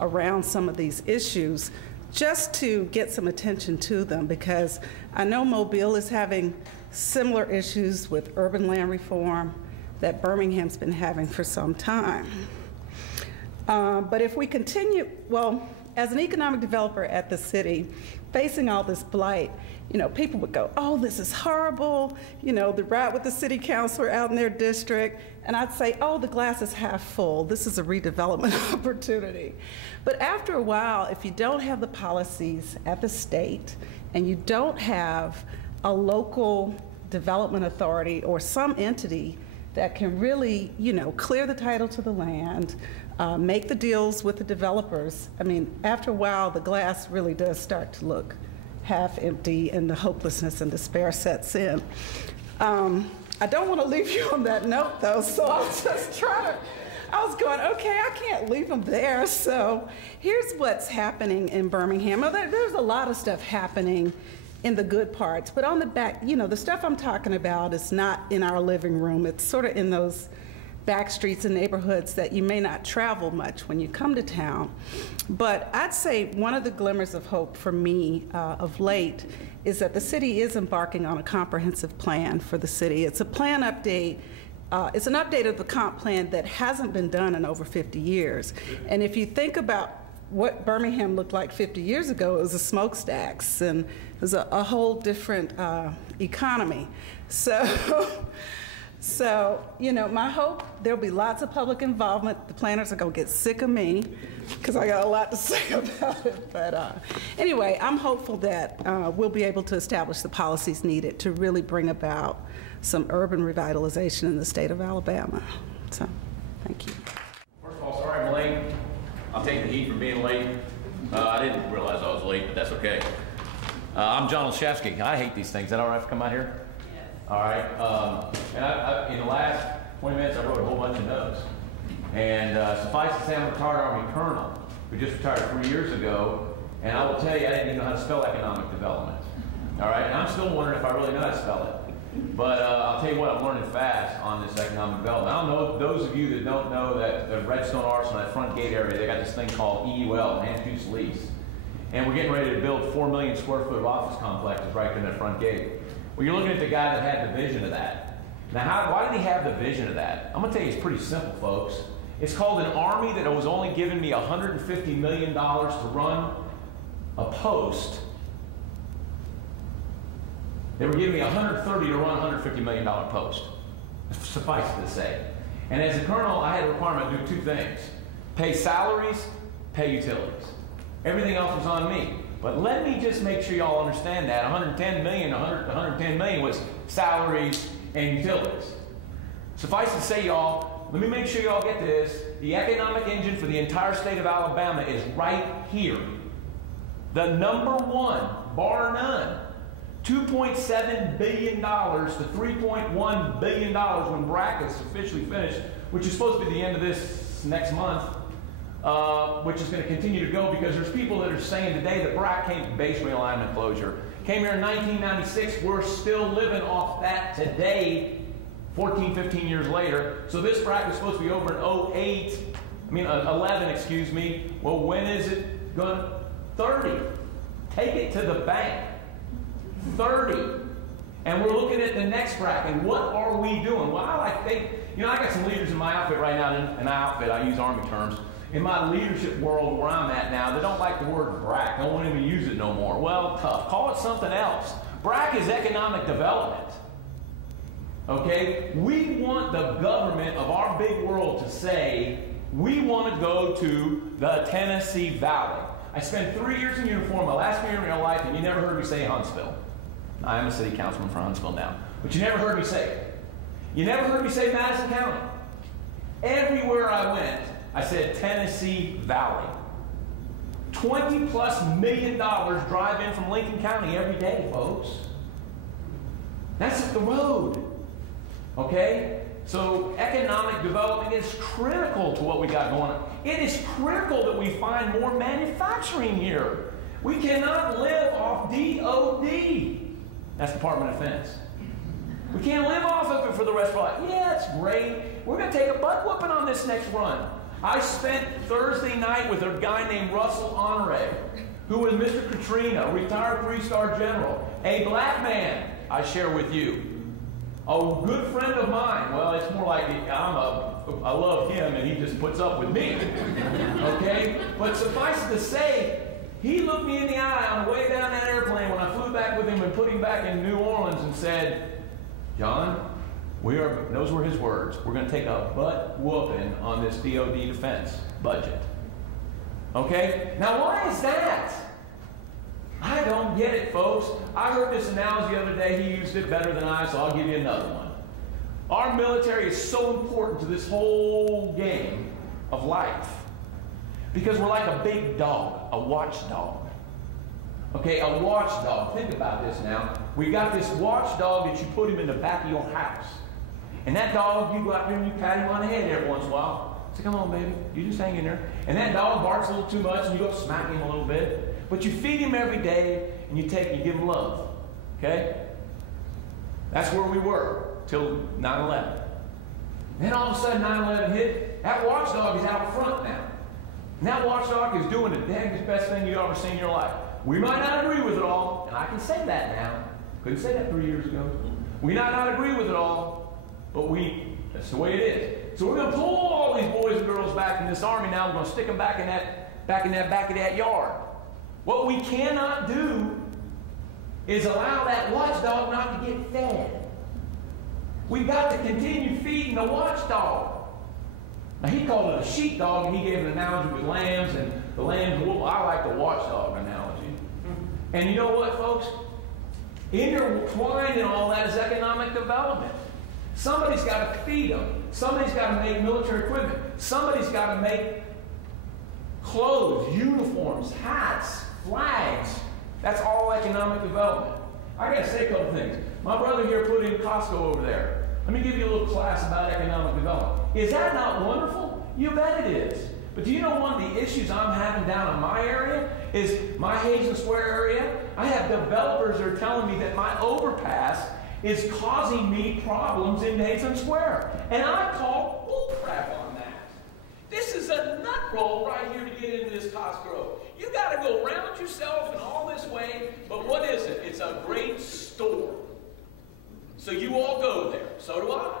around some of these issues just to get some attention to them, because I know Mobile is having similar issues with urban land reform that Birmingham's been having for some time. But if we continue, well, as an economic developer at the city, facing all this blight, you know, people would go, oh, this is horrible, you know, the ride with the city councilor out in their district, and I'd say, oh, the glass is half full, this is a redevelopment opportunity. But after a while, if you don't have the policies at the state, and you don't have a local development authority or some entity that can really, you know, clear the title to the land, make the deals with the developers, I mean, after a while, the glass really does start to look half empty, and the hopelessness and despair sets in. I don't want to leave you on that note, though, so I was just trying to, I was going, okay, I can't leave them there. So here's what's happening in Birmingham. There's a lot of stuff happening in the good parts, but on the back, you know, the stuff I'm talking about is not in our living room. It's sort of in those back streets and neighborhoods that you may not travel much when you come to town. But I'd say one of the glimmers of hope for me of late is that the city is embarking on a comprehensive plan for the city. It's a plan update. It's an update of the comp plan that hasn't been done in over 50 years. And if you think about what Birmingham looked like 50 years ago, it was a smokestacks, and it was a whole different economy. So, you know, my hope, there'll be lots of public involvement. The planners are gonna get sick of me because I got a lot to say about it. But anyway, I'm hopeful that we'll be able to establish the policies needed to really bring about some urban revitalization in the state of Alabama. So, thank you. First of all, sorry I'm late. I'll take the heat for being late. I didn't realize I was late, but that's okay. I'm John Olshefski. I hate these things. Is that all right to come out here? All right, and in the last 20 minutes, I wrote a whole bunch of notes. And suffice to say, I'm a retired Army colonel who just retired 3 years ago, and I will tell you, I didn't even know how to spell economic development. All right, and I'm still wondering if I really know how to spell it. But I'll tell you what, I'm learning fast on this economic development. I don't know, those of you that don't know that the Redstone Arsenal, that front gate area, they got this thing called EUL, Land Use Lease. And we're getting ready to build 4 million square foot of office complexes right in that front gate. Well, you're looking at the guy that had the vision of that. Now, why did he have the vision of that? I'm going to tell you, it's pretty simple, folks. It's called an army that was only giving me $150 million to run a post. They were giving me $130 to run a $150 million post. Suffice it to say. And as a colonel, I had a requirement to do two things: pay salaries, pay utilities. Everything else was on me. But let me just make sure y'all understand that $110 million was salaries and utilities. Suffice to say, y'all, let me make sure y'all get this. The economic engine for the entire state of Alabama is right here. The number one, bar none, $2.7 billion to $3.1 billion when BRAC is officially finished, which is supposed to be the end of this next month. Which is going to continue to go, because there's people that are saying today that BRAC came, base realignment closure, came here in 1996. We're still living off that today, 14, 15 years later. So this BRAC was supposed to be over in 11, excuse me. Well, when is it going to? 30. Take it to the bank. 30. And we're looking at the next bracket. What are we doing? Well, I got some leaders in my outfit right now, and I use Army terms. In my leadership world where I'm at now, they don't like the word BRAC. Don't want to even use it no more. Well, tough. Call it something else. BRAC is economic development. Okay? We want the government of our big world to say, we want to go to the Tennessee Valley. I spent 3 years in uniform, my last year in real life, and you never heard me say Huntsville. I am a city councilman for Huntsville now, but you never heard me say it. You never heard me say Madison County. Everywhere I went, I said Tennessee Valley. $20+ million drive in from Lincoln County every day, folks. That's up the road. Okay? So economic development is critical to what we got going on. It is critical that we find more manufacturing here. We cannot live off DOD. That's Department of Defense. We can't live off of it for the rest of our life. Yeah, it's great. We're going to take a butt whooping on this next run. I spent Thursday night with a guy named Russell Honore, who was Mr. Katrina, retired 3-star general, a black man, I share with you. A good friend of mine. Well, it's more like I love him and he just puts up with me. Okay? But suffice it to say, he looked me in the eye on the way down that airplane when I flew back with him and put him back in New Orleans and said, John, those were his words, we're going to take a butt whooping on this DOD defense budget. Okay? Now, why is that? I don't get it, folks. I heard this analogy the other day. He used it better than I, so I'll give you another one. Our military is so important to this whole game of life because we're like a big dog, a watchdog. Okay, a watchdog. Think about this now. We got this watchdog that you put him in the back of your house. And that dog, you go out there and you pat him on the head every once in a while. Say, come on, baby. You just hang in there. And that dog barks a little too much and you go smack him a little bit. But you feed him every day and you give him love. Okay? That's where we were till 9/11. Then all of a sudden 9/11 hit. That watchdog is out front now. And that watchdog is doing the dangest best thing you've ever seen in your life. We might not agree with it all, and I can say that now. Couldn't say that 3 years ago. We might not agree with it all, but that's the way it is. So we're going to pull all these boys and girls back in this army now. We're going to stick them back in that back of that yard. What we cannot do is allow that watchdog not to get fed. We've got to continue feeding the watchdog. Now, he called it a sheepdog, and he gave an analogy with lambs, and the lambs, well, I like the watchdog analogy. And you know what, folks? Intertwined in all that is economic development. Somebody's got to feed them. Somebody's got to make military equipment. Somebody's got to make clothes, uniforms, hats, flags. That's all economic development. I got to say a couple things. My brother here put in Costco over there. Let me give you a little class about economic development. Is that not wonderful? You bet it is. But do you know one of the issues I'm having down in my area is my Hazen Square area? I have developers that are telling me that my overpass is causing me problems in Hazen Square. And I call bullcrap on that. This is a nut roll right here to get into this Costco. You got to go around yourself in all this way, but what is it? It's a great store. So you all go there. So do I.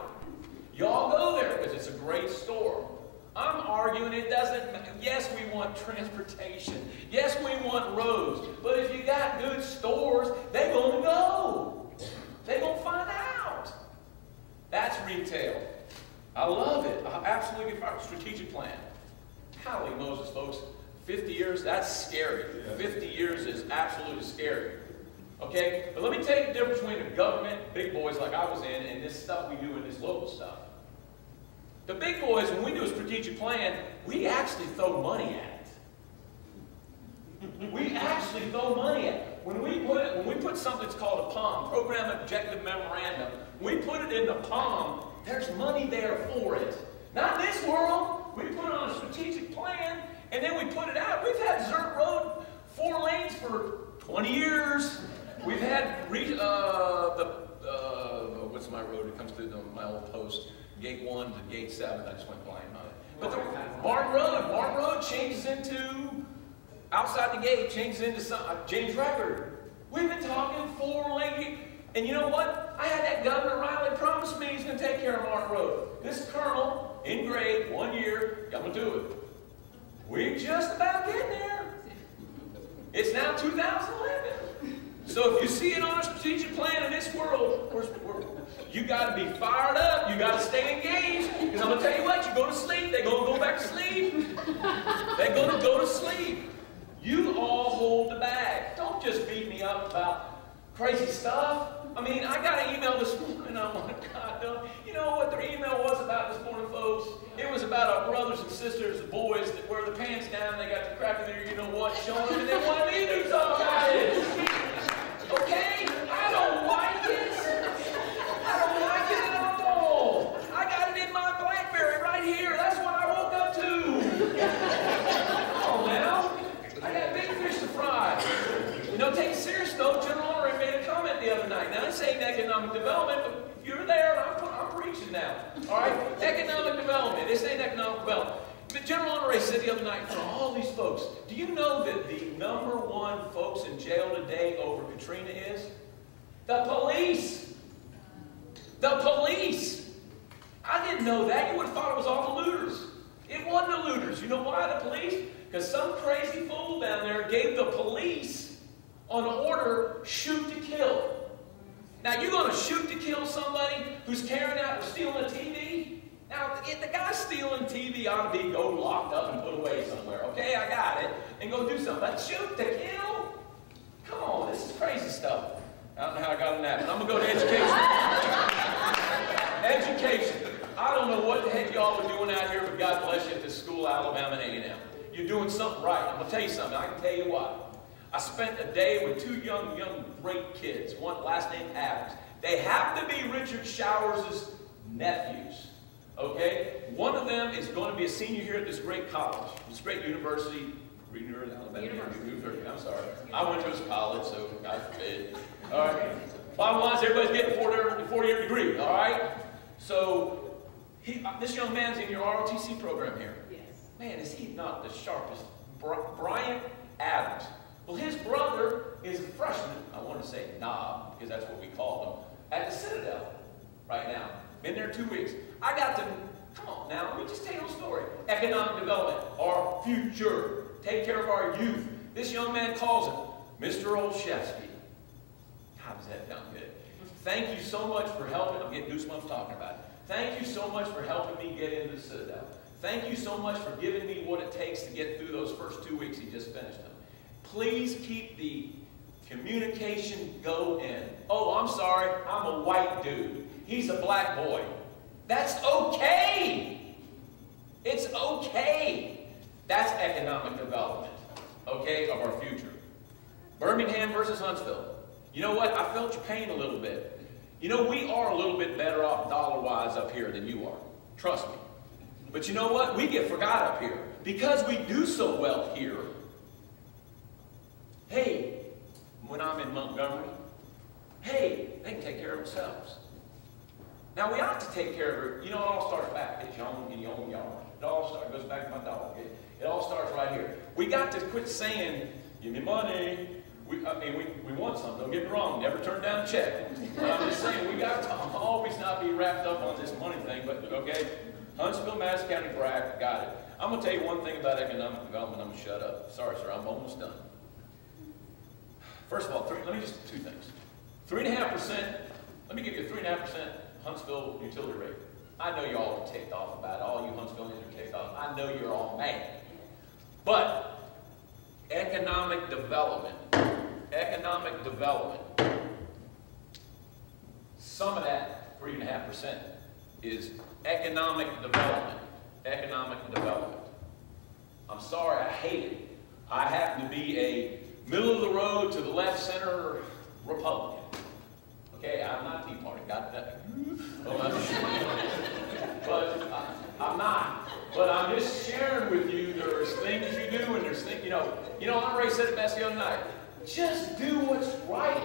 You all go there because it's a great store. I'm arguing it doesn't. Yes, we want transportation. Yes, we want roads. But if you got good stores, they're going to go. They're going to find out. That's retail. I love it. I absolutely get a strategic plan. Holy Moses, folks. 50 years, that's scary. 50 years is absolutely scary. Okay? But let me tell you the difference between the government, big boys like I was in, and this stuff we do in this local stuff. The big boys, when we do a strategic plan, we actually throw money at it. We actually throw money at it. When we put something that's called a POM, Program Objective Memorandum, we put it in the POM, there's money there for it. Not in this world. We put it on a strategic plan, and then we put it out. We've had Zert Road 4 lanes for 20 years. We've had what's my road? It comes to my old post. Gate 1 to Gate 7, I just went blind on it. But the Mark Road changes into, outside the gate, changes into James Record. We've been talking 4 lane. And you know what? I had that Governor Riley promise me he's going to take care of Mark Road. This colonel, in grade, 1 year, I'm going to do it. We're just about getting there. It's now 2011. So if you see it on a strategic plan in this world, you got to be fired up. You got to stay engaged. Because I'm going to tell you what, you go to sleep, they're going to go back to sleep. They're going to go to sleep. You all hold the bag. Don't just beat me up about crazy stuff. I mean, I got an email this morning. I'm like, God, you know what their email was about this morning, folks? It was about our brothers and sisters, the boys that wear the pants down, they got the crack in their, you know what, showing them, and they wanted me to do something about it. Okay? I don't like it. I don't like it at all. I got it in my BlackBerry right here. That's what I woke up to. Come on now. I got big fish to fry. You know, take it serious though. General Honorary made a comment the other night. Now, this ain't economic development, but if you're there, I'm preaching now. All right? Economic development. This ain't economic development. But General Honorary said the other night, for all these folks, do you know that the #1 folks in jail today over Katrina is? The police. The police. I didn't know that. You would have thought it was all the looters. It wasn't the looters. You know why the police? Because some crazy fool down there gave the police an order, shoot to kill. Now, you're going to shoot to kill somebody who's carrying out or stealing a TV? Now, if the guy stealing TV ought to be go locked up and put away somewhere. Okay, I got it. And go do something. But shoot to kill? Come on, this is crazy stuff. I don't know how I got on that, but I'm going to go to education. Education. I don't know what the heck y'all are doing out here, but God bless you at this school, Alabama A&M. You're doing something right. I'm going to tell you something. I can tell you what. I spent a day with two young, great kids. One last name Adams. They happen to be Richard Showers' nephews. Okay? One of them is going to be a senior here at this great college, this great university. Alabama University. I'm sorry. I went to his college, so God forbid. All right. Bottom line is everybody's getting a 40-year degree. All right? So this young man's in your ROTC program here. Yes. Man, is he not the sharpest? Bryant Adams. Well, his brother is a freshman, I want to say knob, because that's what we call them, at the Citadel right now. Been there 2 weeks. I got to, come on now, let me just tell you a story. Economic development, our future. Take care of our youth. This young man calls him Mr. Olshefski. God, does that sound good? Thank you so much for helping. I'm getting goosebumps talking about it. Thank you so much for helping me get into the Citadel. Thank you so much for giving me what it takes to get through those first 2 weeks. He just finished them. Please keep the communication going. Oh, I'm sorry, I'm a white dude. He's a black boy. That's okay. It's okay. That's economic development, okay, of our future. Birmingham versus Huntsville. You know what? I felt your pain a little bit. You know, we are a little bit better off dollar-wise up here than you are. Trust me. But you know what? We get forgot up here. Because we do so well here, hey, when I'm in Montgomery, hey, they can take care of themselves. Now, we ought to take care of it. You know, it all starts back at your own yard. It all goes back to my dog. It all starts right here. We got to quit saying, give me money. We want something. Don't get me wrong. Never turn down a check. But I'm just saying, we got to always not be wrapped up on this money thing. But, okay, Huntsville, Madison County, Bragg, got it. I'm going to tell you one thing about economic development. I'm going to shut up. Sorry, sir. I'm almost done. First of all, let me just two things. 3.5%, let me give you a 3.5% Huntsville utility rate. I know you all are ticked off about it. All you Huntsvillians are ticked off. I know you're all mad. But economic development, some of that 3.5% is economic development. I'm sorry, I hate it. I happen to be a middle of the road to the left center Republican. Okay, I'm not Tea Party, got that. But I'm not. But I'm just sharing with you there's things you do and there's things, you know, Andre said it best the other night. Just do what's right.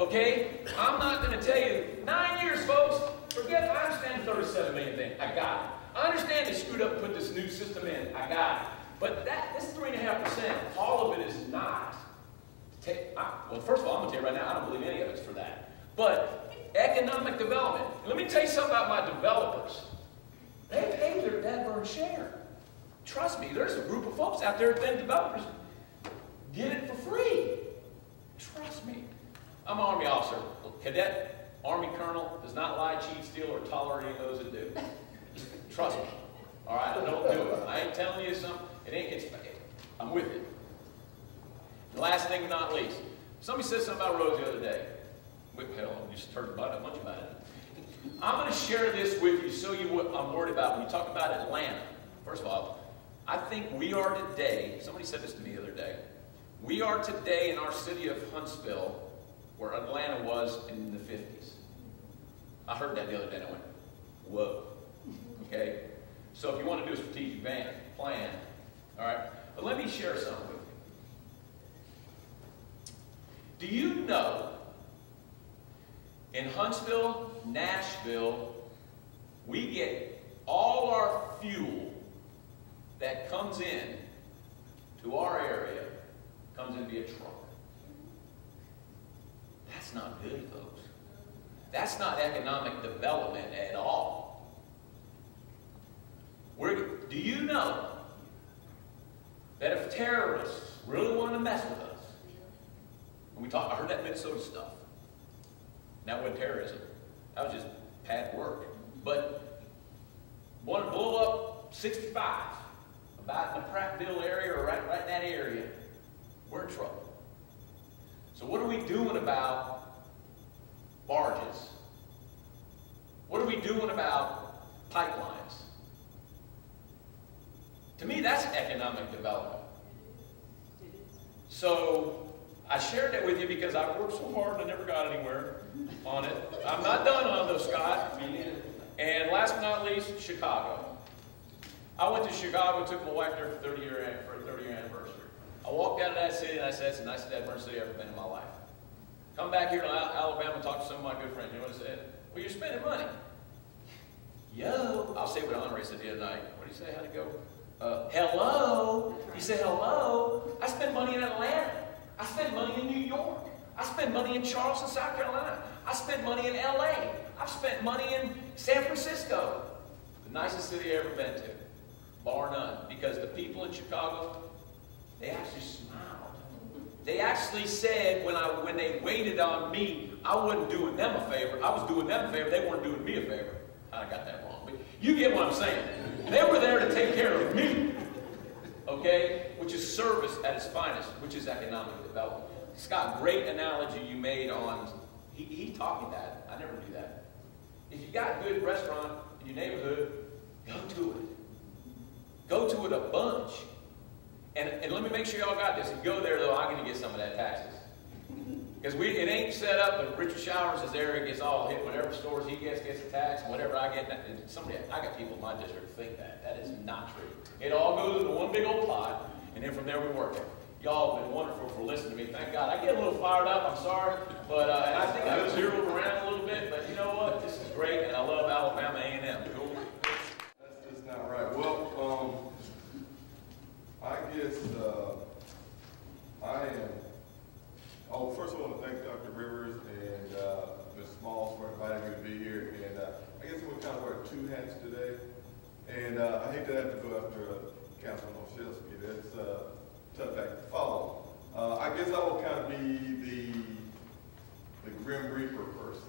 Okay? I'm not going to tell you, 9 years, folks, forget, I understand the 37 million thing. I got it. I understand they screwed up and put this new system in. I got it. But this 3.5%, all of it is not. Well, first of all, I'm going to tell you right now, I don't believe any of it's for that. But economic development, let me tell you something about my developers. They pay their dadburn share. Trust me, there's a group of folks out there that think developers get it for free. Trust me. I'm an Army officer. Cadet, Army colonel, does not lie, cheat, steal, or tolerate any of those that do. Trust me. All right, don't do it. I ain't telling you something. I'm with you. The last thing, but not least, somebody said something about roads the other day. Hell, I just heard a bunch about it. I'm going to share this with you so you what I'm worried about when you talk about Atlanta. First of all, I think we are today, somebody said this to me the other day, we are today in our city of Huntsville where Atlanta was in the 50s. I heard that the other day and I went, whoa. Okay? So if you want to do a strategic plan, all right? But let me share something with you. Do you know in Huntsville, Nashville, we get all our fuel that comes in to our area comes in via truck. That's not good, folks. That's not economic development at all. Do you know that if terrorists really wanted to mess with us, I heard that Minnesota stuff. That wasn't terrorism. That was just bad work. But wanted to blow up 65, about in the Prattville area or right in that area, we're in trouble. So what are we doing about barges? What are we doing about pipelines? To me, that's economic development. So I shared that with you because I worked so hard and I never got anywhere on it. I'm not done on those, Scott. And last but not least, Chicago. I went to Chicago, took my wife there for a 30-year anniversary. I walked out of that city and I said, it's the nicest dadburn city I've ever been in my life. Come back here to Alabama and talk to some of my good friends. You know what I said? Well, you're spending money. Yo, I'll say what Andre said the other night. What did he say? How'd it go? Hello. He said, hello. I spend money in Atlanta. I spend money in New York. I spend money in Charleston, South Carolina. I spend money in LA. I've spent money in San Francisco. The nicest city I've ever been to, bar none. Because the people in Chicago, they actually smiled. They actually said when they waited on me, I wasn't doing them a favor. I was doing them a favor. They weren't doing me a favor. I got that wrong. But you get what I'm saying. They were there to take care of me. Okay? Which is service at its finest, which is economic development. Scott, great analogy you made on, he taught me that. I never do that. If you got a good restaurant in your neighborhood, go to it. Go to it a bunch. And let me make sure y'all got this. If you go there, though, I'm going to get some of that taxes. Because it ain't set up, but Richard Showers is there, it gets all hit. Whatever stores he gets a tax. Whatever I get, I got people in my district who think that. That is not true. It all goes into one big old pot, and then from there we work it. Y'all have been wonderful for listening to me. Thank God. I get a little fired up. I'm sorry. But and I think I was zeroed around a little bit. But you know what? This is great, and I love Alabama A&M. Cool. That's just not right. Well, I guess I am. Oh, first of all, I want to thank Dr. Rivers and Ms. Smalls for inviting me to be here. And I guess I'm going to kind of wear two hats today. And I hate to have to go after Councilman Olshefski. That's tough act to follow. I guess I will kind of be the Grim Reaper person.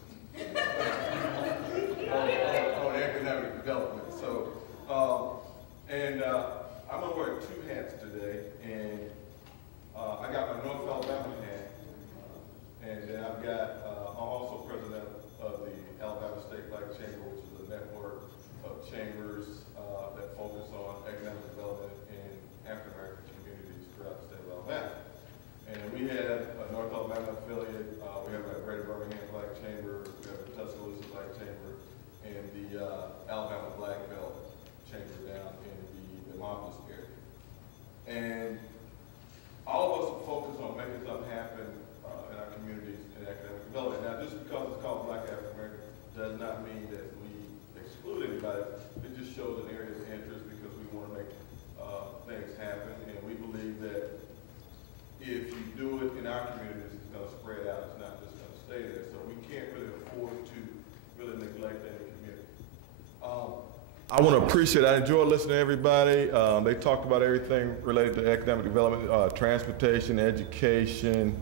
I want to appreciate, I enjoyed listening to everybody. They talked about everything related to economic development, transportation, education,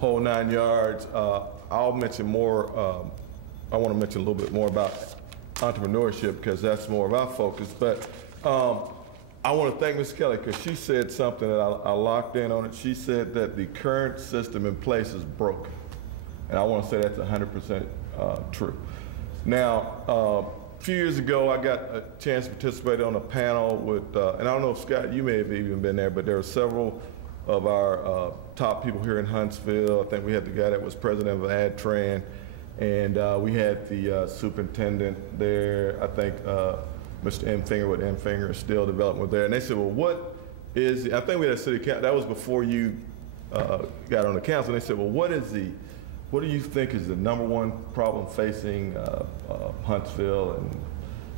whole 9 yards. I'll mention more, I want to mention a little bit more about entrepreneurship because that's more of our focus. But I want to thank Ms. Kelly because she said something that I locked in on it. She said that the current system in place is broken. And I want to say that's 100% true. Now, a few years ago, I got a chance to participate on a panel with, and I don't know if Scott, you may have even been there, but there were several of our top people here in Huntsville. I think we had the guy that was president of AdTran, and we had the superintendent there. I think Mr. M. Finger with M. Finger Still Development there. And they said, well, what is, I think we had a city council, that was before you got on the council. And they said, well, what do you think is the #1 problem facing Huntsville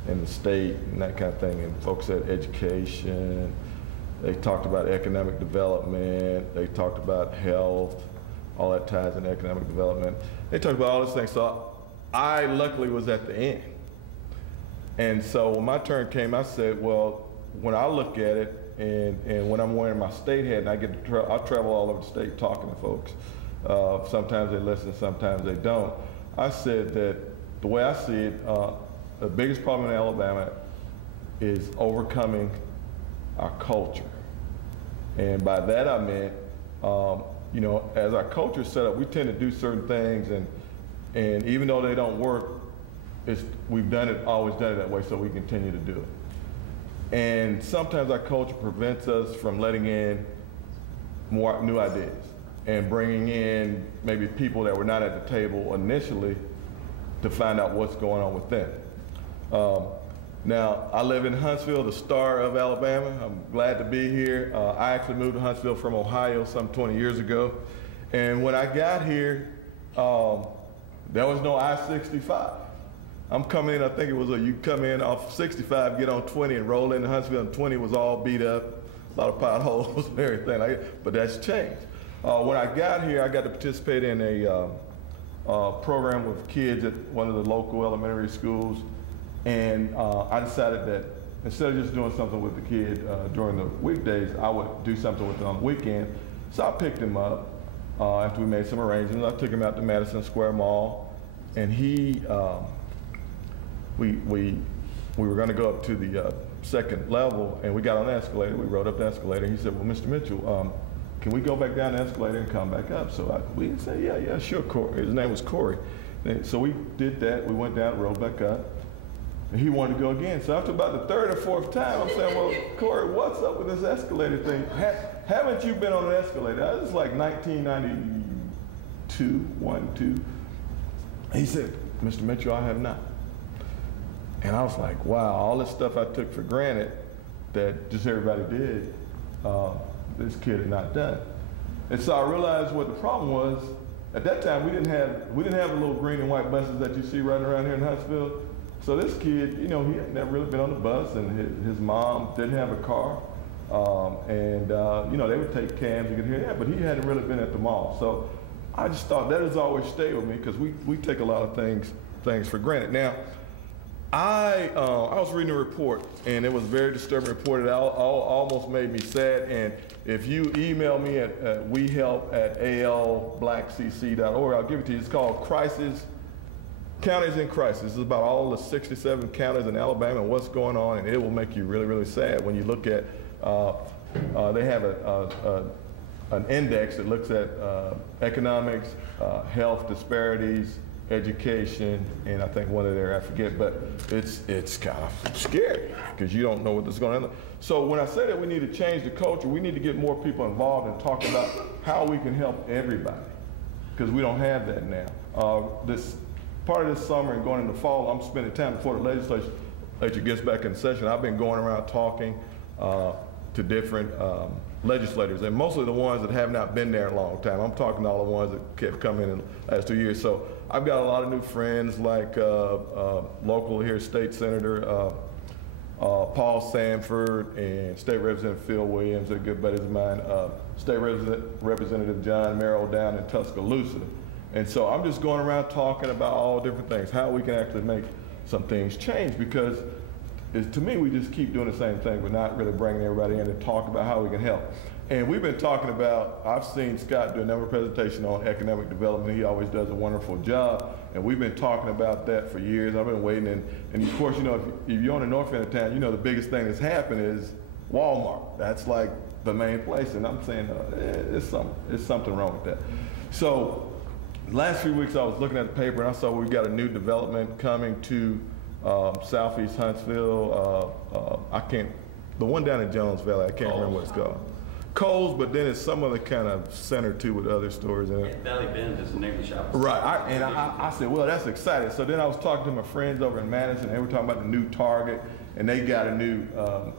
and the state and that kind of thing? And folks said education. They talked about economic development. They talked about health. All that ties in economic development. They talked about all these things. So I luckily was at the end. And so when my turn came, I said, well, when I look at it and when I'm wearing my state hat and I get to I travel all over the state talking to folks. Sometimes they listen, sometimes they don't. I said that the way I see it, the biggest problem in Alabama is overcoming our culture. And by that I meant, you know, as our culture is set up, we tend to do certain things, and even though they don't work, we've done it, always done it that way, so we continue to do it. And sometimes our culture prevents us from letting in more new ideas and bringing in maybe people that were not at the table initially to find out what's going on with them. Now, I live in Huntsville, the star of Alabama. I'm glad to be here. I actually moved to Huntsville from Ohio some 20 years ago. And when I got here, there was no I-65. I'm coming in, I think it was you come in off 65, get on 20 and roll into Huntsville, and 20 was all beat up, a lot of potholes and everything like that, but that's changed. When I got here, I got to participate in a program with kids at one of the local elementary schools, and I decided that instead of just doing something with the kid during the weekdays, I would do something with them on the weekend. So I picked him up after we made some arrangements. I took him out to Madison Square Mall, and he, we were going to go up to the second level, and we got on the escalator. We rode up the escalator. He said, well, Mr. Mitchell, can we go back down the escalator and come back up? So we said, yeah, sure, Corey. His name was Corey. And so we did that. We went down, rode back up. And he wanted to go again. So after about the third or fourth time, I'm saying, well, Corey, what's up with this escalator thing? Haven't you been on an escalator? That was like 1992, 1, 2. He said, Mr. Mitchell, I have not. And I was like, wow, all this stuff I took for granted that just everybody did, this kid had not done. And so I realized what the problem was. At that time, we didn't have the little green and white buses that you see riding around here in Huntsville. So this kid, you know, he had never really been on the bus, and his mom didn't have a car. You know, they would take cabs to get here, but he hadn't really been at the mall. So I just thought that has always stayed with me because we take a lot of things for granted. Now, I was reading a report, and it was a very disturbing report. It almost made me sad. And if you email me at wehelp@alblackcc.org, I'll give it to you. It's called Counties in Crisis. It's about all the 67 counties in Alabama and what's going on, and it will make you really, really sad when you look at, they have an index that looks at economics, health disparities, education, and I think one of there, I forget, but it's kind of scary because you don't know what's going on. So when I say that we need to change the culture, we need to get more people involved and talk about how we can help everybody, because we don't have that now. This part of this summer and going into fall, I'm spending time before the legislature gets back in session. I've been going around talking to different legislators, and mostly the ones that have not been there a long time. I'm talking to all the ones that kept coming in the last 2 years. So I've got a lot of new friends, like local here, State Senator Paul Sanford and State Representative Phil Williams. They're good buddies of mine. State Representative John Merrill down in Tuscaloosa. And so I'm just going around talking about all different things, how we can actually make some things change, because is to me, we just keep doing the same thing, but not really bringing everybody in and talk about how we can help. And we've been talking about, I've seen Scott do a number of presentations on economic development. He always does a wonderful job. And we've been talking about that for years. I've been waiting. And of course, you know, if you're on the north end of town, you know the biggest thing that's happened is Walmart. That's like the main place. And I'm saying it's something wrong with that. So last few weeks I was looking at the paper and I saw we've got a new development coming to southeast Huntsville. The one down in Jones Valley, I can't remember what it's called. Coles, but then it's some other kind of center too with other stores in it. Valley Bend is the name of the shop. Right, I said, well, that's exciting. So then I was talking to my friends over in Madison, and they were talking about the new Target, and they got a new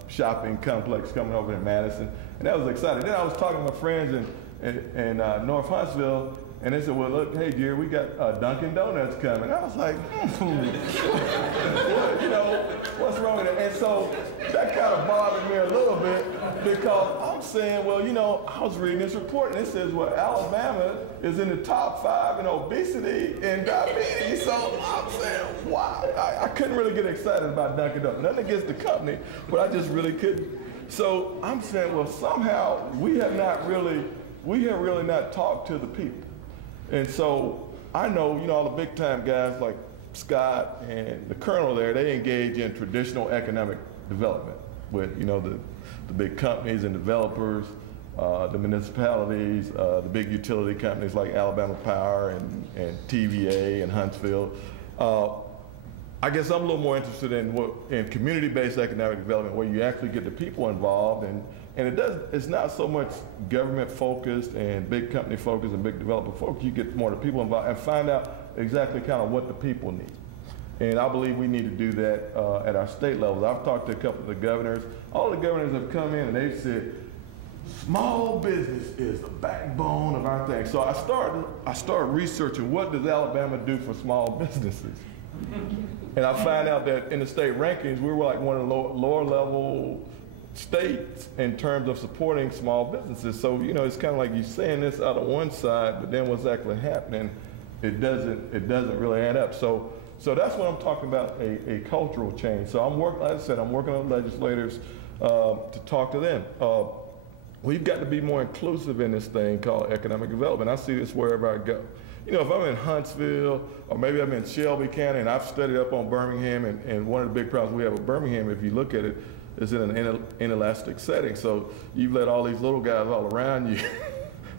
shopping complex coming over in Madison, and that was exciting. Then I was talking to my friends in North Huntsville, and they said, well, look, hey, Jerry, we got Dunkin' Donuts coming. I was like, well, you know, what's wrong with it? And so that kind of bothered me a little bit because I'm saying, well, you know, I was reading this report and it says, well, Alabama is in the top 5 in obesity and diabetes. So I'm saying, wow, I couldn't really get excited about Dunkin' Donuts. Nothing against the company, but I just really couldn't. So I'm saying, well, somehow we have really not talked to the people. And so I know, you know, all the big time guys like Scott and the Colonel there, they engage in traditional economic development with, you know, the big companies and developers, the municipalities, the big utility companies like Alabama Power and TVA and Huntsville. I guess I'm a little more interested in community-based economic development where you actually get the people involved and it's not so much government focused and big company focused and big developer focused. You get more of the people involved and find out exactly kind of what the people need. And I believe we need to do that at our state levels. I've talked to a couple of the governors. All the governors have come in and they've said, small business is the backbone of our thing. So I started researching what does Alabama do for small businesses. And I find out that in the state rankings, we were like one of the lower level states in terms of supporting small businesses. So, you know, it's kind of like you're saying this out of one side, but then what's actually happening, it doesn't really add up. So that's what I'm talking about, a cultural change. So like I said, I'm working on legislators to talk to them. We've got to be more inclusive in this thing called economic development. I see this wherever I go. You know, if I'm in Huntsville, or maybe I'm in Shelby County, and I've studied up on Birmingham, and one of the big problems we have with Birmingham, if you look at it, is in an inelastic setting. So you've let all these little guys all around you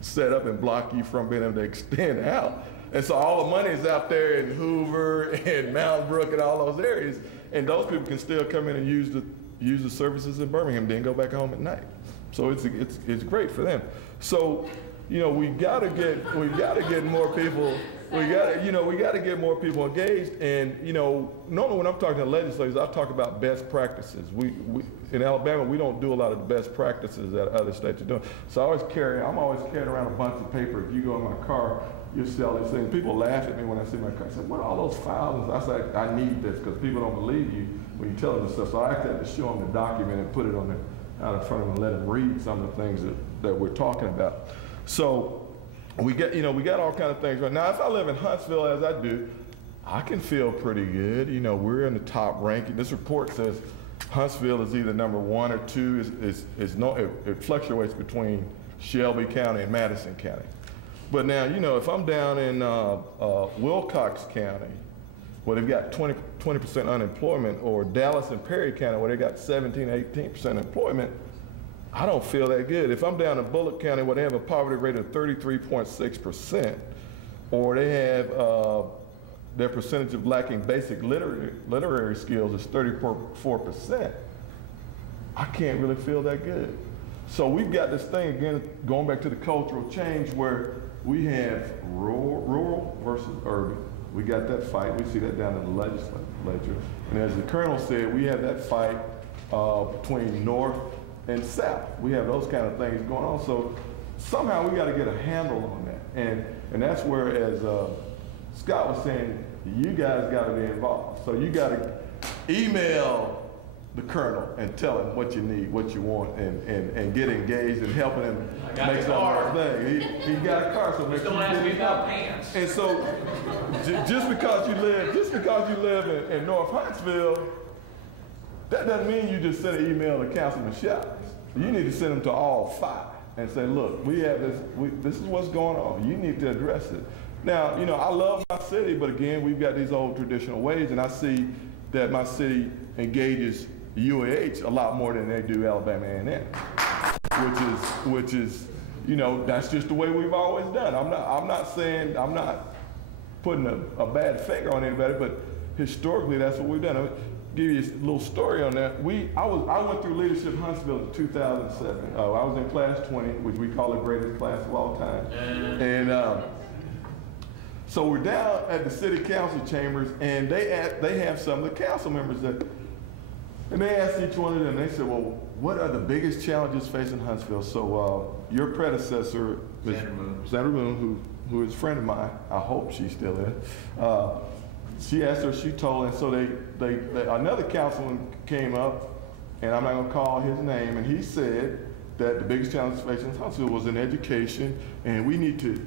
set up and block you from being able to extend out. And so all the money is out there in Hoover and Mountain Brook and all those areas, and those people can still come in and use the services in Birmingham, then go back home at night. So it's great for them. So, you know, we gotta get more people. We gotta get more people engaged. And you know, normally when I'm talking to legislators, I talk about best practices. We in Alabama, we don't do a lot of the best practices that other states are doing. So I'm always carrying around a bunch of paper. If you go in my car, you see all these things. People laugh at me when I see my car. I say, what are all those files? I say, I need this because people don't believe you when you tell them this stuff. So I actually have to show them the document and put it on out in front of them and let them read some of the things that we're talking about. So we got all kind of things right now. If I live in Huntsville as I do, I can feel pretty good. You know, we're in the top ranking. This report says Huntsville is either number 1 or 2. It fluctuates between Shelby County and Madison County. But now, you know, if I'm down in Wilcox County, where they've got 20% unemployment, or Dallas and Perry County, where they got 17-18% employment, I don't feel that good. If I'm down in Bullock County, where they have a poverty rate of 33.6%, or they have their percentage of lacking basic literary skills is 34%, I can't really feel that good. So we've got this thing, again, going back to the cultural change, where we have rural versus urban. We got that fight. We see that down in the legislature. And as the Colonel said, we have that fight between North and South. We have those kind of things going on. So somehow we got to get a handle on that. And that's where, as Scott was saying, you guys got to be involved. So you got to email the Colonel and tell him what you need, what you want, and get engaged and helping him make some of those things. He got a car, so make sure you get enough pants. And so just because you live in North Huntsville, That doesn't mean you just send an email to Councilman Shallis. You need to send them to all 5 and say, look, we have this, this is what's going on. You need to address it. Now, you know, I love my city, but again, we've got these old traditional ways, and I see that my city engages UAH a lot more than they do Alabama A&M, which is, you know, that's just the way we've always done. I'm not saying, I'm not putting a bad finger on anybody, but historically, that's what we've done. I'll give you a little story on that. I went through Leadership Huntsville in 2007. I was in class 20, which we call the greatest class of all time. And so we're down at the city council chambers, and they have some of the council members that, and they asked each one of them, they said, well, what are the biggest challenges facing Huntsville? So your predecessor, Sandra Moon, who is a friend of mine, I hope she still is, she asked her, she told, and so another councilman came up, and I'm not gonna call his name, and he said that the biggest challenge facing Huntsville was in education, and we need to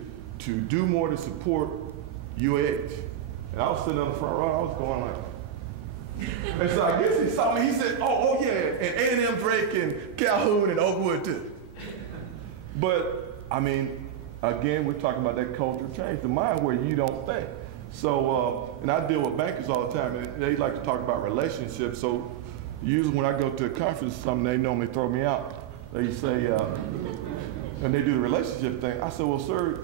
do more to support UAH. And I was sitting on the front row, I was going like, and so I guess he saw me, he said, oh yeah, and A&M Drake and Calhoun and Oakwood too. But, I mean, again, we're talking about that culture change, the mind where you don't think. So, and I deal with bankers all the time, and they like to talk about relationships. So, usually when I go to a conference or something, they normally throw me out. They say, and they do the relationship thing. I said, well, sir,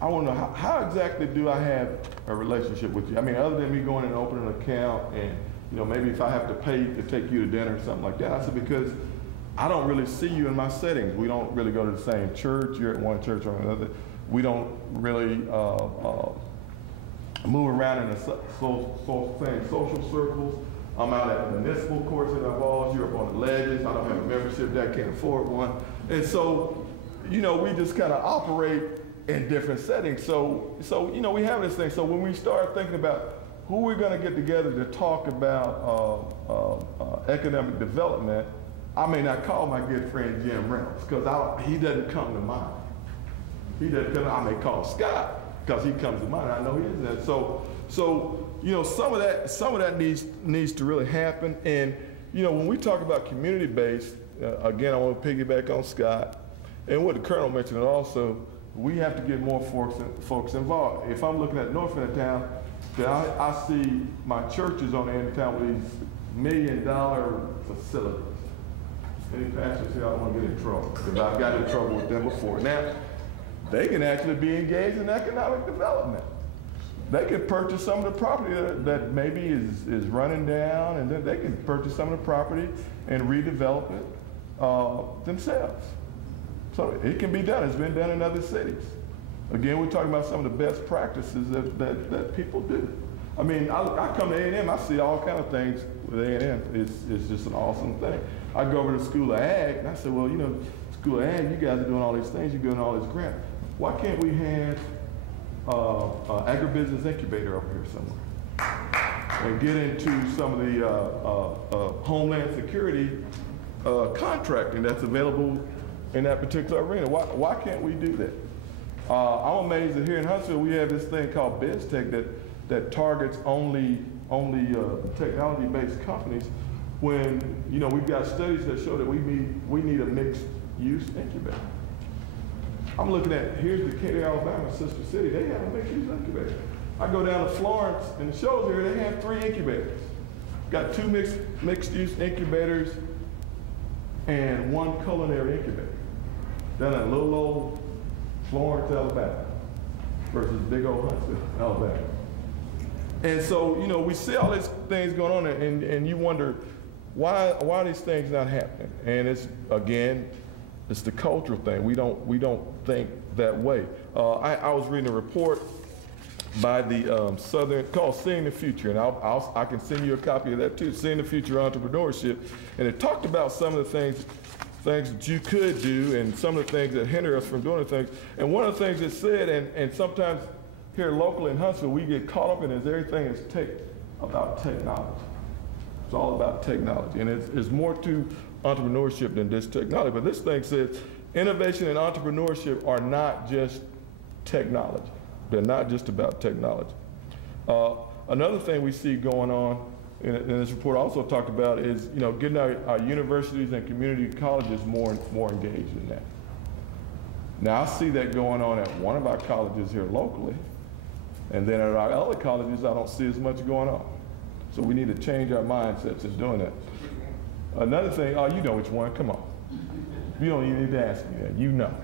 I want to know how exactly do I have a relationship with you? I mean, other than me going and opening an account, and you know, maybe if I have to pay to take you to dinner or something like that. I said, because I don't really see you in my settings. We don't really go to the same church. You're at one church or another. We don't really move around in the same social circles. I'm out at municipal courts in our balls. You're up on the ledges. I don't have a membership that can't afford one. And so, you know, we just kind of operate in different settings. So, you know, we have this thing. So when we start thinking about who we're going to get together to talk about economic development, I may not call my good friend Jim Reynolds because he doesn't come to mind. He doesn't come. I may call Scott because he comes to mind. I know he isn't. So you know, some of that needs to really happen. And you know, when we talk about community-based, again, I want to piggyback on Scott and what the Colonel mentioned also. We have to get more folks involved. If I'm looking at north end of town, then I see my churches on the end of town with these $1 million facilities. Any pastors here, I don't want to get in trouble because I've got in trouble with them before. Now, they can actually be engaged in economic development. They can purchase some of the property that maybe is running down, and then they can purchase some of the property and redevelop it themselves. So it can be done. It's been done in other cities. Again, we're talking about some of the best practices that people do. I mean, I come to A&M, I see all kind of things with A&M. It's just an awesome thing. I go over to the School of Ag, and I said, well, you know, School of Ag, you guys are doing all these things, you're doing all this grant. Why can't we have agribusiness incubator over here somewhere and get into some of the homeland security contracting that's available in that particular arena? Why can't we do that? I'm amazed that here in Huntsville we have this thing called BizTech that targets only technology-based companies. When you know we've got studies that show that we need a mixed-use incubator. I'm looking at here's Decatur, Alabama, sister city. They have a mixed-use incubator. I go down to Florence and the shows here. They have 3 incubators. Got 2 mixed-use incubators and 1 culinary incubator. Down at little old Florence, Alabama, versus big old Huntsville, Alabama. And so, you know, we see all these things going on, and you wonder, why are these things not happening? And it's, again, it's the cultural thing. We don't think that way. I was reading a report by the Southern, called Seeing the Future, and I can send you a copy of that too, Seeing the Future Entrepreneurship, and it talked about some of the things that you could do and some of the things that hinder us from doing the things. And one of the things it said, and sometimes here locally in Huntsville, we get caught up in is everything is about technology. It's all about technology, and it's more to entrepreneurship than just technology. But this thing says innovation and entrepreneurship are not just technology. They're not just about technology. Another thing we see going on and this report also talked about is, you know, getting our universities and community colleges more engaged in that. Now, I see that going on at one of our colleges here locally, and then at our other colleges, I don't see as much going on. So we need to change our mindsets in doing that. Another thing, oh, you know which one, come on. You don't even need to ask me that, you know.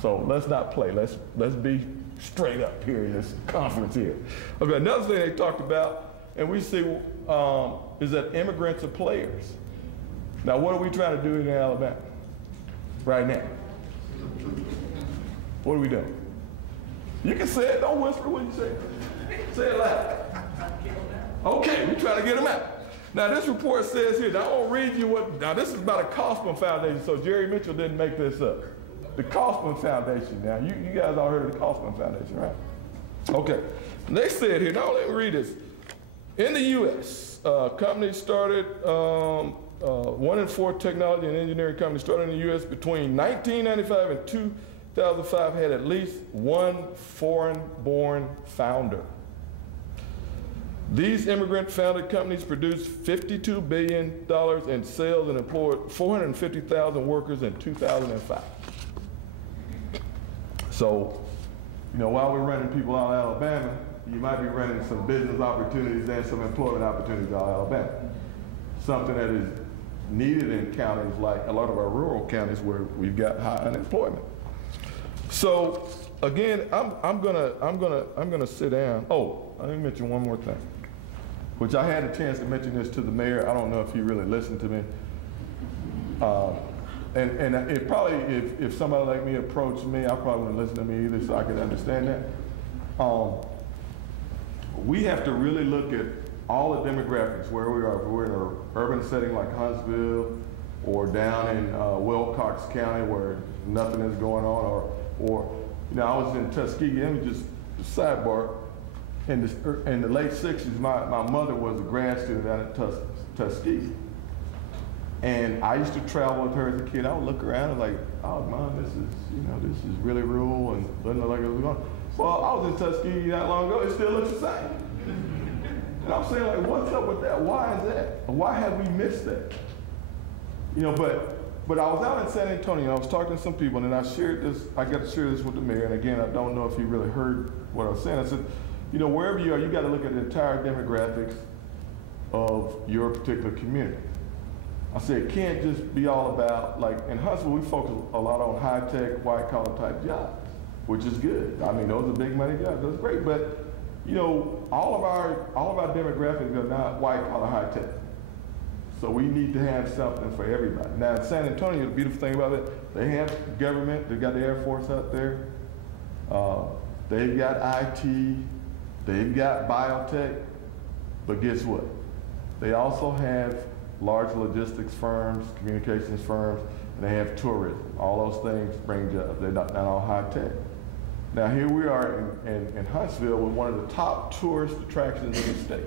So let's not play, let's be straight up here in this conference here. Okay, another thing they talked about, and we see, is that immigrants are players. Now, what are we trying to do in Alabama right now? What are we doing? You can say it, don't whisper when you say it. Say it loud. Okay, we're trying to get them out. Now, this report says here, now I won't read you what, now this is about a Kauffman Foundation, so Jerry Mitchell didn't make this up. The Kauffman Foundation, now, you guys all heard of the Kauffman Foundation, right? Okay, they said here, now let me read this. In the U.S., companies started, 1 in 4 technology and engineering companies started in the U.S. between 1995 and 2005 had at least one foreign-born founder. These immigrant-founded companies produced $52 billion in sales and employed 450,000 workers in 2005. So, you know, while we're running people out of Alabama, you might be running some business opportunities and some employment opportunities out of Alabama. Something that is needed in counties like a lot of our rural counties where we've got high unemployment. So again, I'm gonna sit down. Oh, let me mention one more thing, which I had a chance to mention this to the mayor. I don't know if he really listened to me. And it probably, if somebody like me approached me, I probably wouldn't listen to me either, so I could understand that. We have to really look at all the demographics where we are. If we're in an urban setting like Huntsville, or down in Wilcox County where nothing is going on, or you know, I was in Tuskegee. Let me just sidebar. In the late '60s, my mother was a grad student down at Tuskegee. And I used to travel with her as a kid. I would look around and like, oh, Mom, this is really rural and doesn't look like it was going. Well, I was in Tuskegee not long ago. It still looks the same. And I'm saying, like, what's up with that? Why is that? Why have we missed that? You know, but I was out in San Antonio. I was talking to some people, and I shared this. I got to share this with the mayor. And again, I don't know if he really heard what I was saying. I said, you know, wherever you are, you got to look at the entire demographics of your particular community. I said, it can't just be all about, like, in Huntsville, we focus a lot on high-tech, white-collar type jobs, which is good. I mean, those are big money jobs, that's great. But, you know, all of our demographics are not white-collar high-tech. So we need to have something for everybody. Now, in San Antonio, the beautiful thing about it, they have government, they've got the Air Force out there, they've got IT, they've got biotech, but guess what? They also have large logistics firms, communications firms, and they have tourism. All those things bring jobs. They're not all high tech. Now here we are in Huntsville with one of the top tourist attractions in the state.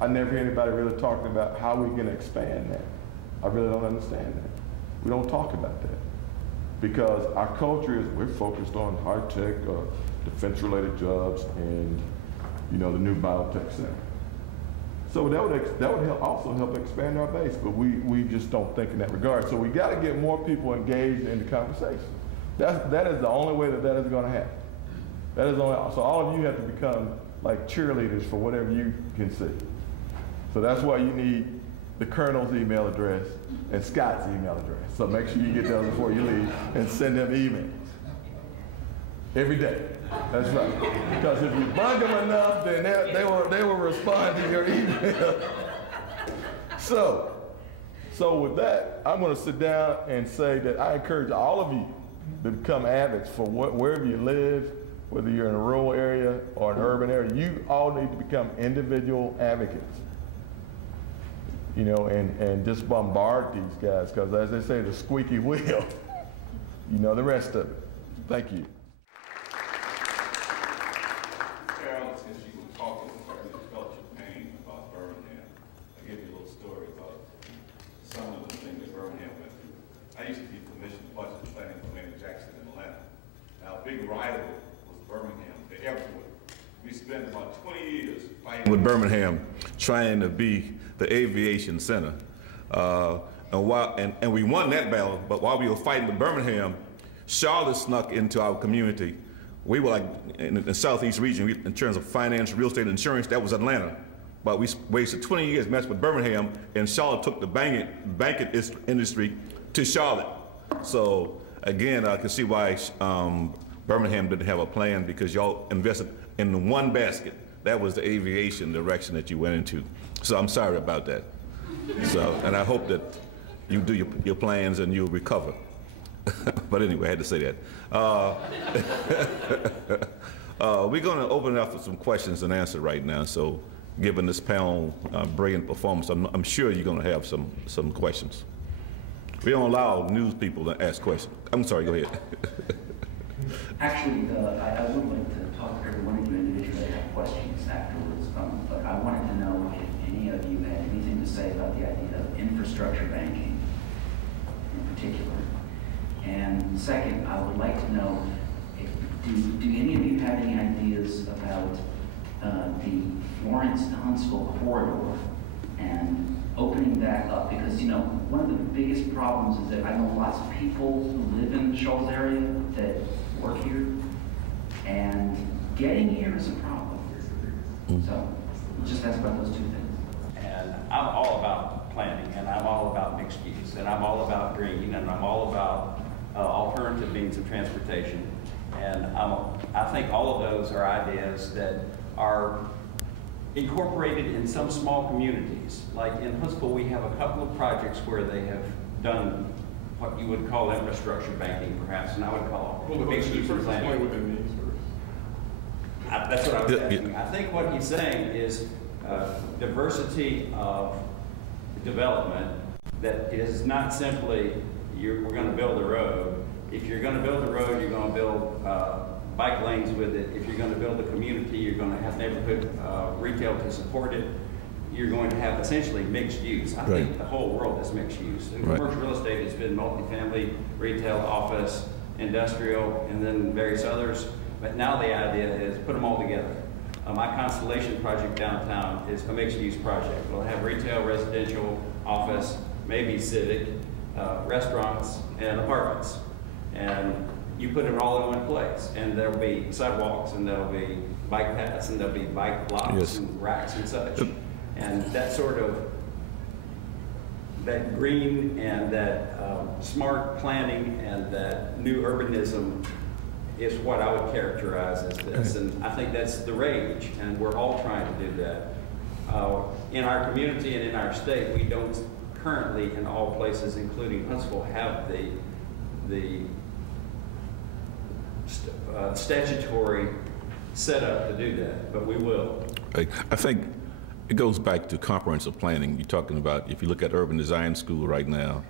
I never hear anybody really talking about how we can expand that. I really don't understand that. We don't talk about that because our culture is we're focused on high tech, defense-related jobs, and you know the new biotech center. So that would also help expand our base, but we just don't think in that regard. So we got to get more people engaged in the conversation. That is the only way that is going to happen. That is only, so all of you have to become like cheerleaders for whatever you can see. So that's why you need the Colonel's email address and Scott's email address. So make sure you get those before you leave and send them emails. Every day. That's right. Because if you bug them enough, then they will respond to your email. So with that, I'm going to sit down and say that I encourage all of you to become advocates for wherever you live, whether you're in a rural area or an urban area. You all need to become individual advocates. You know, and just bombard these guys, because as they say, the squeaky wheel, you know the rest of it. Thank you. Since you were talking about the fellowship pain about Birmingham, I'll give you a little story about some of the things that Birmingham went through. I used to be commissioned budget planning for Mayor Jackson in Atlanta. Now, a big rival was Birmingham, the airport. We spent about 20 years fighting with Birmingham, trying to be the aviation center. And we won that battle, but while we were fighting with Birmingham, Charlotte snuck into our community. We were like in the southeast region in terms of finance, real estate, insurance. That was Atlanta. But we wasted 20 years messing with Birmingham, and Charlotte took the banking industry to Charlotte. So again, I can see why Birmingham didn't have a plan, because y'all invested in one basket. That was the aviation direction that you went into. So I'm sorry about that. So, and I hope that you do your plans and you'll recover. But anyway, I had to say that. We're going to open it up for some questions and answers right now. So, given this panel brilliant performance, I'm sure you're going to have some questions. We don't allow news people to ask questions. I'm sorry. Go ahead. Actually, I would like to talk to every one of you individually. I have questions afterwards, but I wanted to know if any of you had anything to say about the idea of infrastructure banking in particular. And second, I would like to know, do any of you have any ideas about the Florence to Huntsville corridor and opening that up? Because, you know, one of the biggest problems is that I know lots of people who live in the Shoals area that work here, and getting here is a problem. So, just ask about those two things. And I'm all about planning, and I'm all about mixed use, and I'm all about green, and I'm all about alternative means of transportation. And I think all of those are ideas that are incorporated in some small communities. Like in Huntsville, we have a couple of projects where they have done what you would call infrastructure banking, perhaps, and I would call mixed use planning. That's what I was asking. I think what he's saying is diversity of development that is not simply we're going to build a road. If you're going to build a road, you're going to build bike lanes with it. If you're going to build a community, you're going to have neighborhood retail to support it. You're going to have essentially mixed use. I think the whole world is mixed use. And commercial real estate has been multifamily, retail, office, industrial, and then various others. But now the idea is put them all together. My Constellation project downtown is a mixed use project. We'll have retail, residential, office, maybe civic, restaurants, and apartments. And you put it all in one place. And there'll be sidewalks, and there'll be bike paths, and there'll be bike blocks and racks and such. And that sort of, that green and that smart planning and that new urbanism is what I would characterize as this. And I think that's the rage, and we're all trying to do that. In our community and in our state, we don't currently, in all places, including Huntsville, have the statutory setup to do that, but we will. I think it goes back to comprehensive planning. You're talking about, if you look at urban design school right now,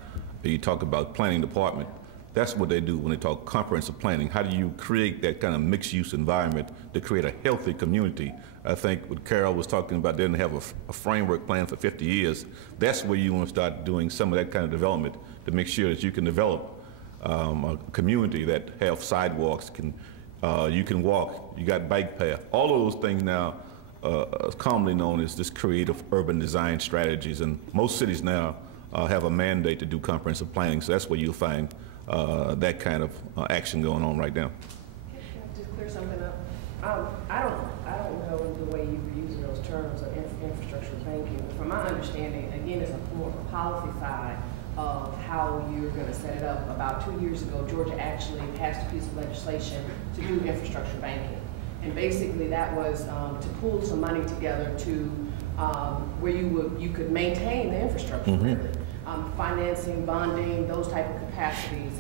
you talk about planning department. That's what they do when they talk comprehensive planning. How do you create that kind of mixed-use environment to create a healthy community? I think what Carol was talking about, they didn't have a framework plan for 50 years. That's where you want to start doing some of that kind of development to make sure that you can develop a community that have sidewalks, you can walk, you got bike path. All of those things now commonly known as this creative urban design strategies, and most cities now have a mandate to do comprehensive planning, so that's where you'll find that kind of action going on right now. Can I just clear something up? I don't know the way you were using those terms of infrastructure banking. From my understanding, again, it's more of a policy side of how you're going to set it up. About 2 years ago, Georgia actually passed a piece of legislation to do infrastructure banking. And basically that was to pull some money together to where you could maintain the infrastructure, really. Financing, bonding, those type of capacities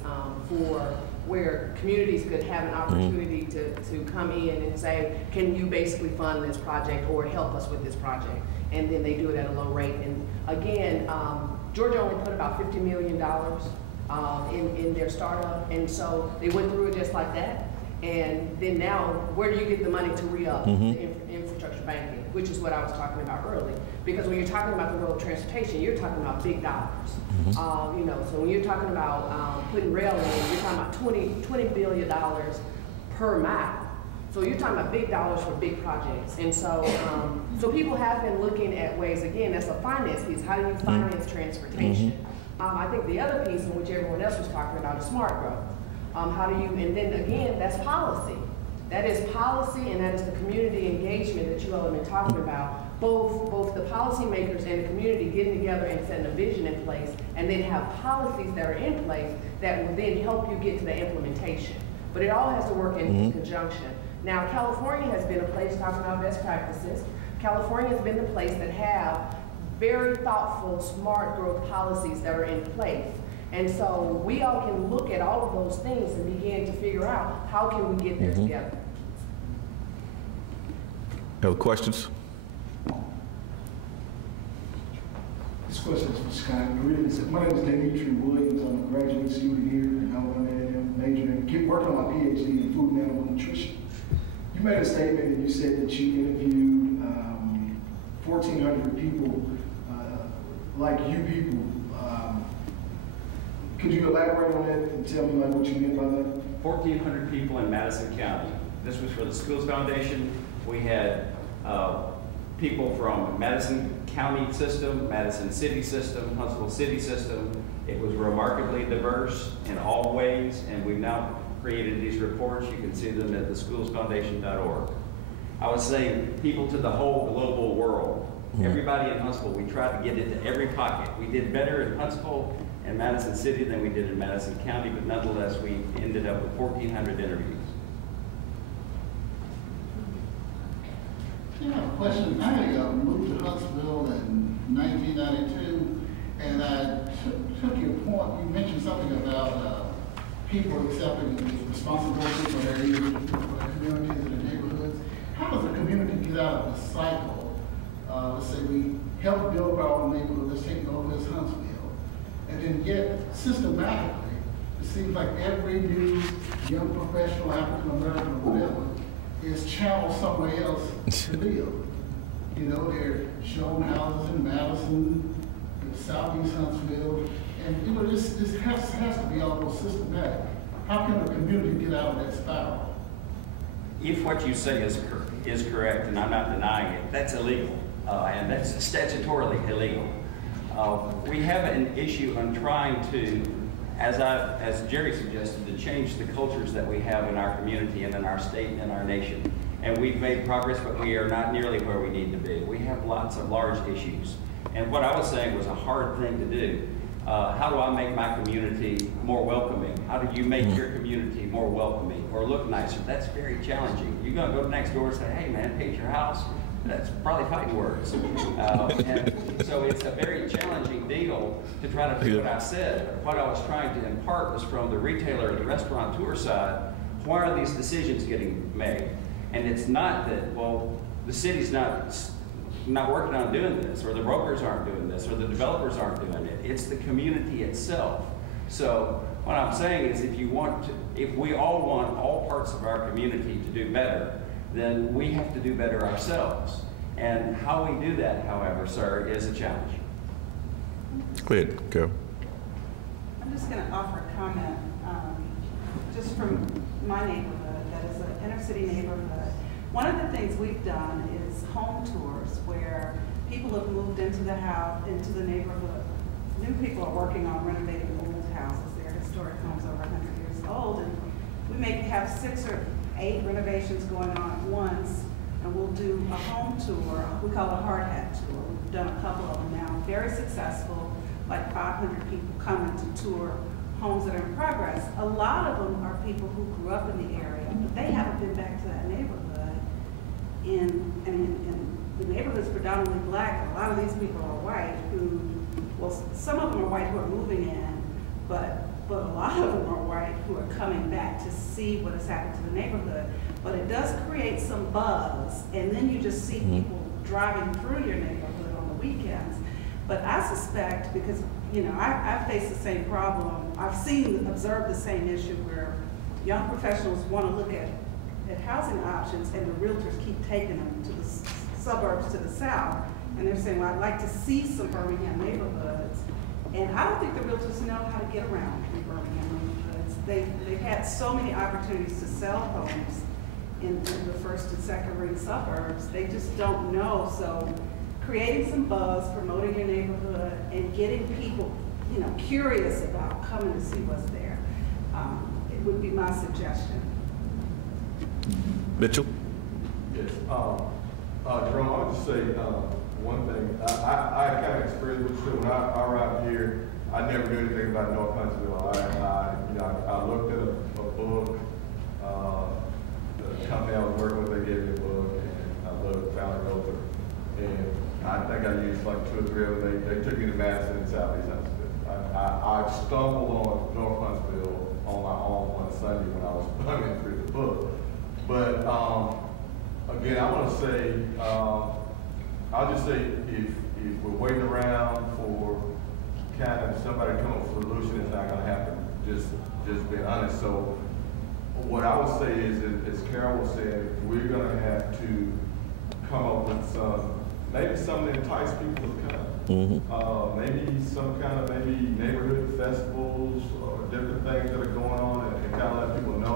for where communities could have an opportunity to come in and say, can you basically fund this project or help us with this project? And then they do it at a low rate. And again, Georgia only put about $50 million in their startup, and so they went through it just like that. And then now, where do you get the money to re-up the infrastructure banking, which is what I was talking about earlier. Because when you're talking about the road transportation, you're talking about big dollars. You know, so when you're talking about putting rail in, you're talking about $20 billion per mile. So you're talking about big dollars for big projects. And so, so people have been looking at ways, again, that's a finance piece. How do you finance transportation? I think the other piece in which everyone else was talking about is smart growth. How do you, and then again, that's policy. That is policy, and that is the community engagement that you all have been talking about. Both the policymakers and the community getting together and setting a vision in place, and then have policies that are in place that will then help you get to the implementation. But it all has to work in conjunction. Now, California has been a place talking about best practices. California has been the place that have very thoughtful, smart growth policies that are in place. And so we all can look at all of those things and begin to figure out how can we get there together. Other questions? This question is for Scott. My name is Dimitri Williams. I'm a graduate student here, and I'm majoring, keep working on my PhD in food and animal nutrition. You made a statement and you said that you interviewed 1,400 people, like you people. Could you elaborate on that and tell me what you meant by that? 1,400 people in Madison County. This was for the Schools Foundation. We had people from Madison County system, Madison City system, Huntsville City system. It was remarkably diverse in all ways, and we've now created these reports. You can see them at theschoolsfoundation.org. I was saying people to the whole global world. Everybody in Huntsville, we tried to get into every pocket. We did better in Huntsville and Madison City than we did in Madison County, but nonetheless, we ended up with 1,400 interviews. I have a question. I moved to Huntsville in 1992, and I took your point. You mentioned something about people accepting responsibility for their communities and their neighborhoods. How does the community get out of the cycle? Let's say we help build our own neighborhood, let's take over this Huntsville, and then yet systematically, it seems like every new young professional, African American or whatever, is channeled somewhere else to live. You know, they're shown houses in Madison, Southeast Huntsville, and you know, this has to be almost systematic. How can the community get out of that spiral? If what you say is correct, and I'm not denying it, that's illegal, and that's statutorily illegal. We have an issue on trying to, as Jerry suggested, to change the cultures that we have in our community and in our state and our nation. And we've made progress, but we are not nearly where we need to be. We have lots of large issues. And what I was saying was a hard thing to do. How do I make my community more welcoming? How do you make your community more welcoming or look nicer? That's very challenging. You're gonna go next door and say, hey man, paint your house. That's probably fighting words. And so it's a very challenging deal to try to do what I said. What I was trying to impart was from the retailer, the restaurateur side, why are these decisions getting made? And it's not that, well, the city's not working on doing this, or the brokers aren't doing this, or the developers aren't doing it. It's the community itself. So what I'm saying is if we all want all parts of our community to do better, then we have to do better ourselves. And how we do that, however, sir, is a challenge. Go ahead, Carol. I'm just going to offer a comment just from my neighborhood, that is an inner city neighborhood. One of the things we've done is home tours where people have moved into the house, into the neighborhood. New people are working on renovating old houses. They're historic homes over 100 years old, and we may have 6 or 8 renovations going on at once, and we'll do a home tour. We call it a hard hat tour. We've done a couple of them now, very successful, like 500 people coming to tour homes that are in progress. A lot of them are people who grew up in the area, but they haven't been back to that neighborhood. And the neighborhood's predominantly black. A lot of these people are white who, well, some of them are white who are moving in, but a lot of them are white who are coming back to see what has happened to the neighborhood. But it does create some buzz, and then you just see people driving through your neighborhood on the weekends. But I suspect, because you know, I face the same problem. I've observed the same issue where young professionals want to look at housing options, and the realtors keep taking them to the suburbs to the south, and they're saying, well, I'd like to see some Birmingham neighborhoods. And I don't think the realtors know how to get around in Birmingham neighborhoods. They've had so many opportunities to sell homes, in the first and second ring suburbs. They just don't know. So creating some buzz, promoting your neighborhood, and getting people, you know, curious about coming to see what's there, it would be my suggestion. Mitchell? Yes. Jerome, I would just say one thing. I kind of experienced with you when I arrived here. I never knew anything about North Huntsville. I looked at a book. The company I was working with, they gave me a book, and I found it over. And I think I used like 2 or 3 of them. They took me to Madison and Southeast Huntsville. I stumbled on North Huntsville on my own one Sunday when I was running through the book. But again, I want to say, I'll just say if we're waiting around for kind of somebody to come up with a solution, it's not going to happen. Just being honest. So what I would say is, as Carol was saying, we're going to have to come up with maybe something to entice people to come. Maybe some kind of neighborhood festivals or different things that are going on, and kind of let people know.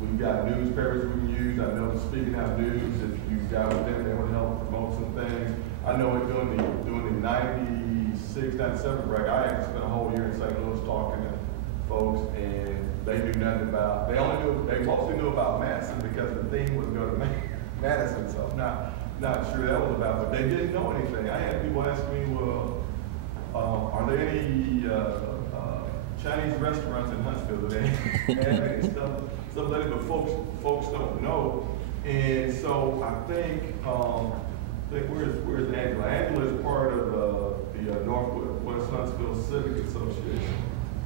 We've got newspapers we can use. I know Speaking Out News, if you got with them, they would help promote some things. I know it during the 96, 97 break, I actually spent a whole year in St. Louis talking to folks, and they knew nothing about, they mostly knew about Madison because the theme was go to Madison, so I'm not sure that was about, but they didn't know anything. I had people ask me, well, are there any Chinese restaurants in Huntsville today? And stuff like that, but folks don't know. And so I think where's Angela? Angela is part of the Northwest Huntsville Civic Association.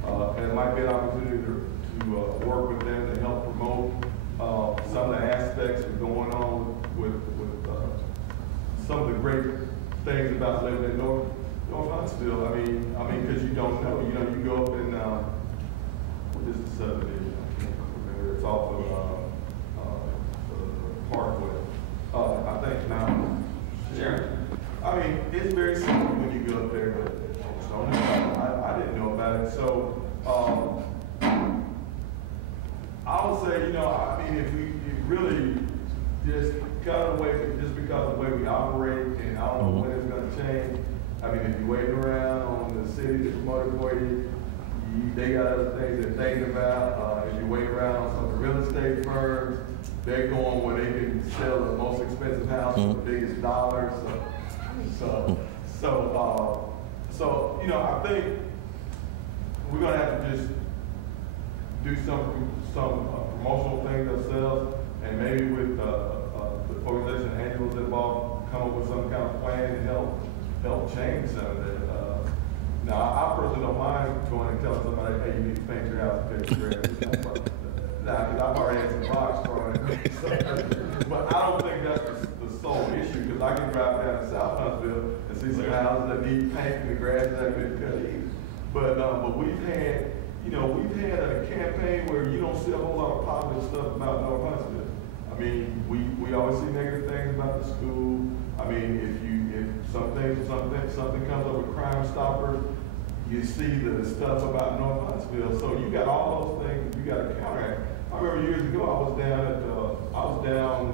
And it might be an opportunity to work with them to help promote some of the aspects of going on with some of the great things about living in North Huntsville. I mean, because you don't know. You know, you go up in what is the subdivision? I can't remember. It's off of Parkway. I think now. Sure. I mean, it's very simple when you go up there, but folks don't know. I didn't know about it. So I would say, you know, I mean, if we really just kind of the way, just because of the way we operate, and I don't know when it's going to change. I mean, if you're waiting around on the city to promote it for you, they got other things they're thinking about. If you wait around on some of the real estate firms, they're going where they can sell the most expensive house for the biggest dollars. So you know, I think we're gonna have to just do some promotional things ourselves, and maybe with the organization Angela's involved, come up with some kind of plan to help change some of that. Now, I personally don't mind going and telling somebody, hey, you need to paint your house and pay your rent. Nah, because I've already had some rocks thrown at me. But I don't think that's the sole issue, because I can drive down to South Huntsville and see some houses that need paint and the grass hasn't been cut either. But we've had, you know, a campaign where you don't see a whole lot of positive stuff about North Huntsville. I mean, we always see negative things about the school. I mean, if something comes up with Crime Stoppers, you see the stuff about North Huntsville. So you got all those things you got to counteract. I remember years ago I was down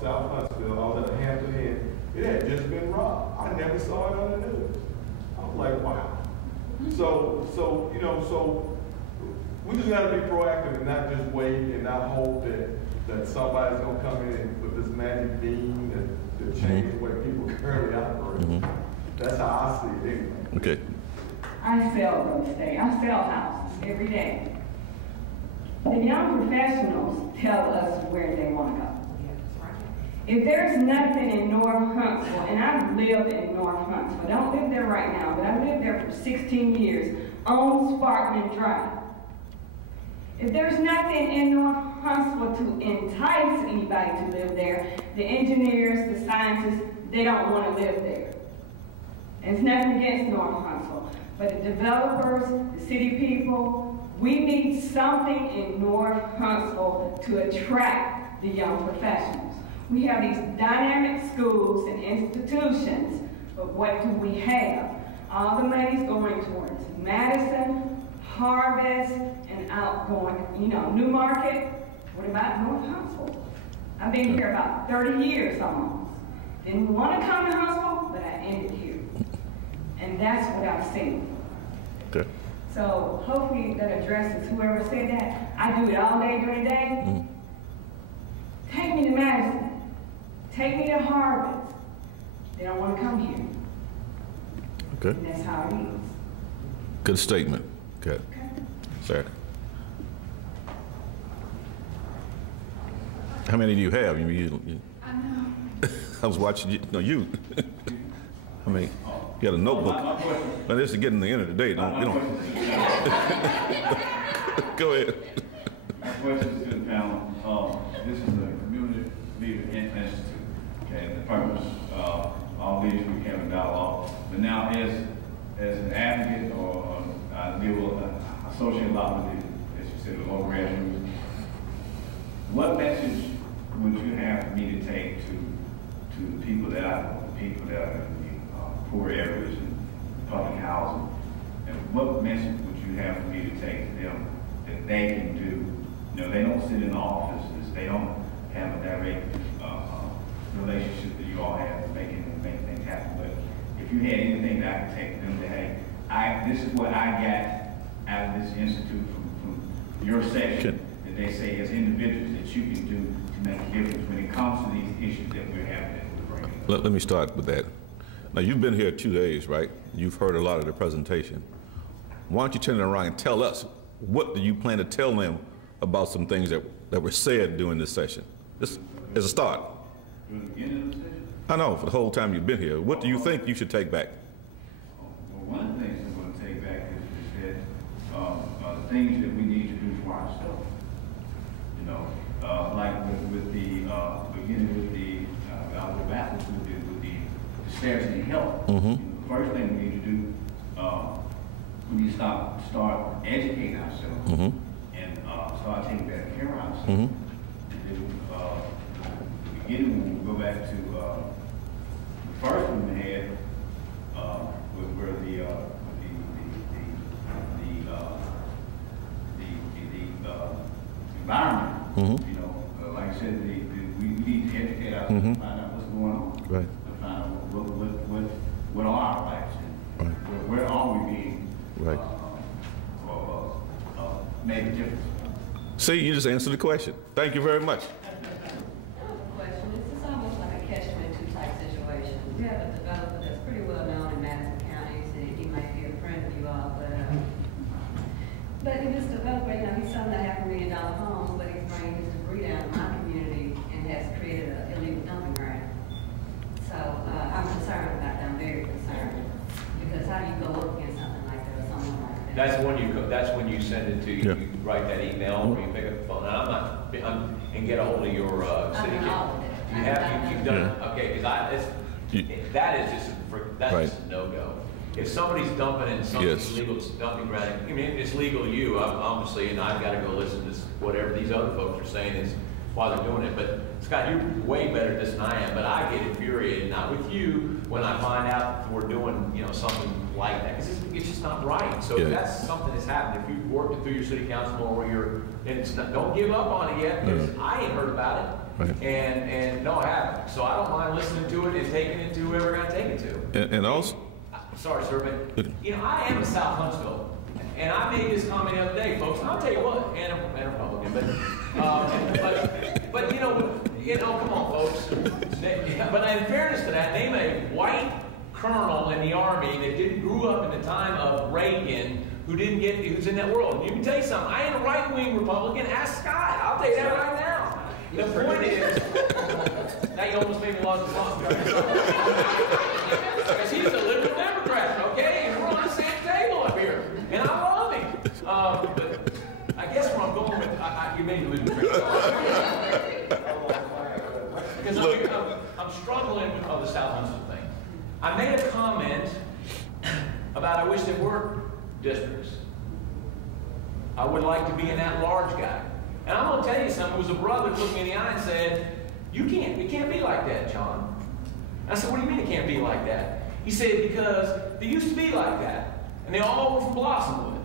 South Huntsville. I was at a Hampton Inn. It had just been robbed. I never saw it on the news. I was like, wow. So you know, so we just got to be proactive and not just wait and not hope that somebody's gonna come in with this magic bean that change the way people currently operate. That's how I see it anyway. Okay. I sell real estate. I sell houses every day. The young professionals tell us where they want to go. If there's nothing in North Huntsville, and I've lived in North Huntsville, I don't live there right now, but I lived there for 16 years on Sparkman Drive. If there's nothing in North Huntsville to entice anybody to live there, the engineers, the scientists, they don't want to live there. And it's nothing against North Huntsville, but the developers, the city people, we need something in North Huntsville to attract the young professionals. We have these dynamic schools and institutions, but what do we have? All the money's going towards Madison, Harvest, and outgoing, you know, New Market. What about North Huntsville? I've been here about 30 years almost. Didn't want to come to Huntsville, but I ended here. And that's what I've seen. Okay. So hopefully that addresses whoever said that. I do it all day during the day. Mm-hmm. Take me to Madison. Take me to Harvard. They don't want to come here. Okay. And that's how it is. Good statement. Okay. Sir. How many do you have? I know. I was watching you. No, you. I mean, you got a notebook. But this is getting the end of the day. Don't. Go ahead. My question is to the panel. This is a community leader institute. Okay, the purpose all leaders we have a dialogue. But now, as an advocate or I deal with associate a lot with the, as you said, the local grassroots. What message would you have for me to take to the people that are in the poor areas and public housing? And what message would you have for me to take to them that they can do? You know, they don't sit in the offices. They don't have a direct relationship that you all have to make things happen. But if you had anything that I could take to them, that hey, this is what I got out of this institute from your session, that they say as individuals that you can do to make a difference when it comes to these issues that we're having that we're bringing. Let me start with that. Now, you've been here 2 days, right? You've heard a lot of the presentation. Why don't you turn it around and tell us, what do you plan to tell them about some things that were said during this session? This is a start. During the beginning of the session? I know, for the whole time you've been here. What do you think you should take back? Well, one of the things I'm going to take back is that the things that we need to do for ourselves. You know, like with the beginning with the I'll go backwards with the disparity in health. Mm-hmm. You know, the first thing we need to do, we need to start educating ourselves, mm-hmm. and start taking better care of ourselves. Mm-hmm. And then, beginning when we go back to the first one we had, where the environment. Mm-hmm. You know, like I said, we need to educate ourselves, mm-hmm. to find out what's going on. Right. To find out what are our rights and right. where are we being right. Made a difference. See, you just answered the question. Thank you very much. Question. This is almost like a catch-22 type situation. We have a developer that's pretty well known in Madison County, so he might be a friend of you all, but if this developer, you know, he's selling a $500,000 homes, but he's bringing his debris down to my community and has created an illegal dumping ground. So I'm concerned about that. I'm very concerned, because how do you go up against something like that or someone like that? That's when you send it to you. Yeah. You write that email or you pick up the phone. And and get a hold of your city council. You've done it. Okay, because that is just right. just a no-go. If somebody's dumping in some yes. illegal dumping ground, I mean, it's legal to you, obviously, and I've got to go listen to whatever these other folks are saying is while they're doing it. But Scott, you're way better at this than I am. But I get infuriated, not with you, when I find out that we're doing, you know, something like that, because it's just not right. So yeah. if that's something that's happened, if you've worked it through your city council or and it's not, don't give up on it yet, because I ain't heard about it. Right. And no, I haven't. So I don't mind listening to it and taking it to whoever I take it to. And also, sorry, sir, but you know, I am in South Huntsville, and I made this comment the other day, folks. And I'll tell you what, and a Republican, but you know, come on, folks. But in fairness to that, name a white colonel in the Army that grew up in the time of Reagan, who's in that world. And you can tell you something. I ain't a right-wing Republican. Ask Scott. I'll tell you that right now. The point is, now you almost made me lose the song. Because he's a liberal Democrat, okay? And we're on the same table up here. And I love him. But I guess where I'm going with, you made me lose the train. Because I'm struggling with the South Huntsville thing. I made a comment about I wish there were districts. I would like to be an at-large guy. And I'm going to tell you something. It was a brother who looked me in the eye and said, it can't be like that, John. I said, what do you mean it can't be like that? He said, because they used to be like that. And they all were from Blossomwood.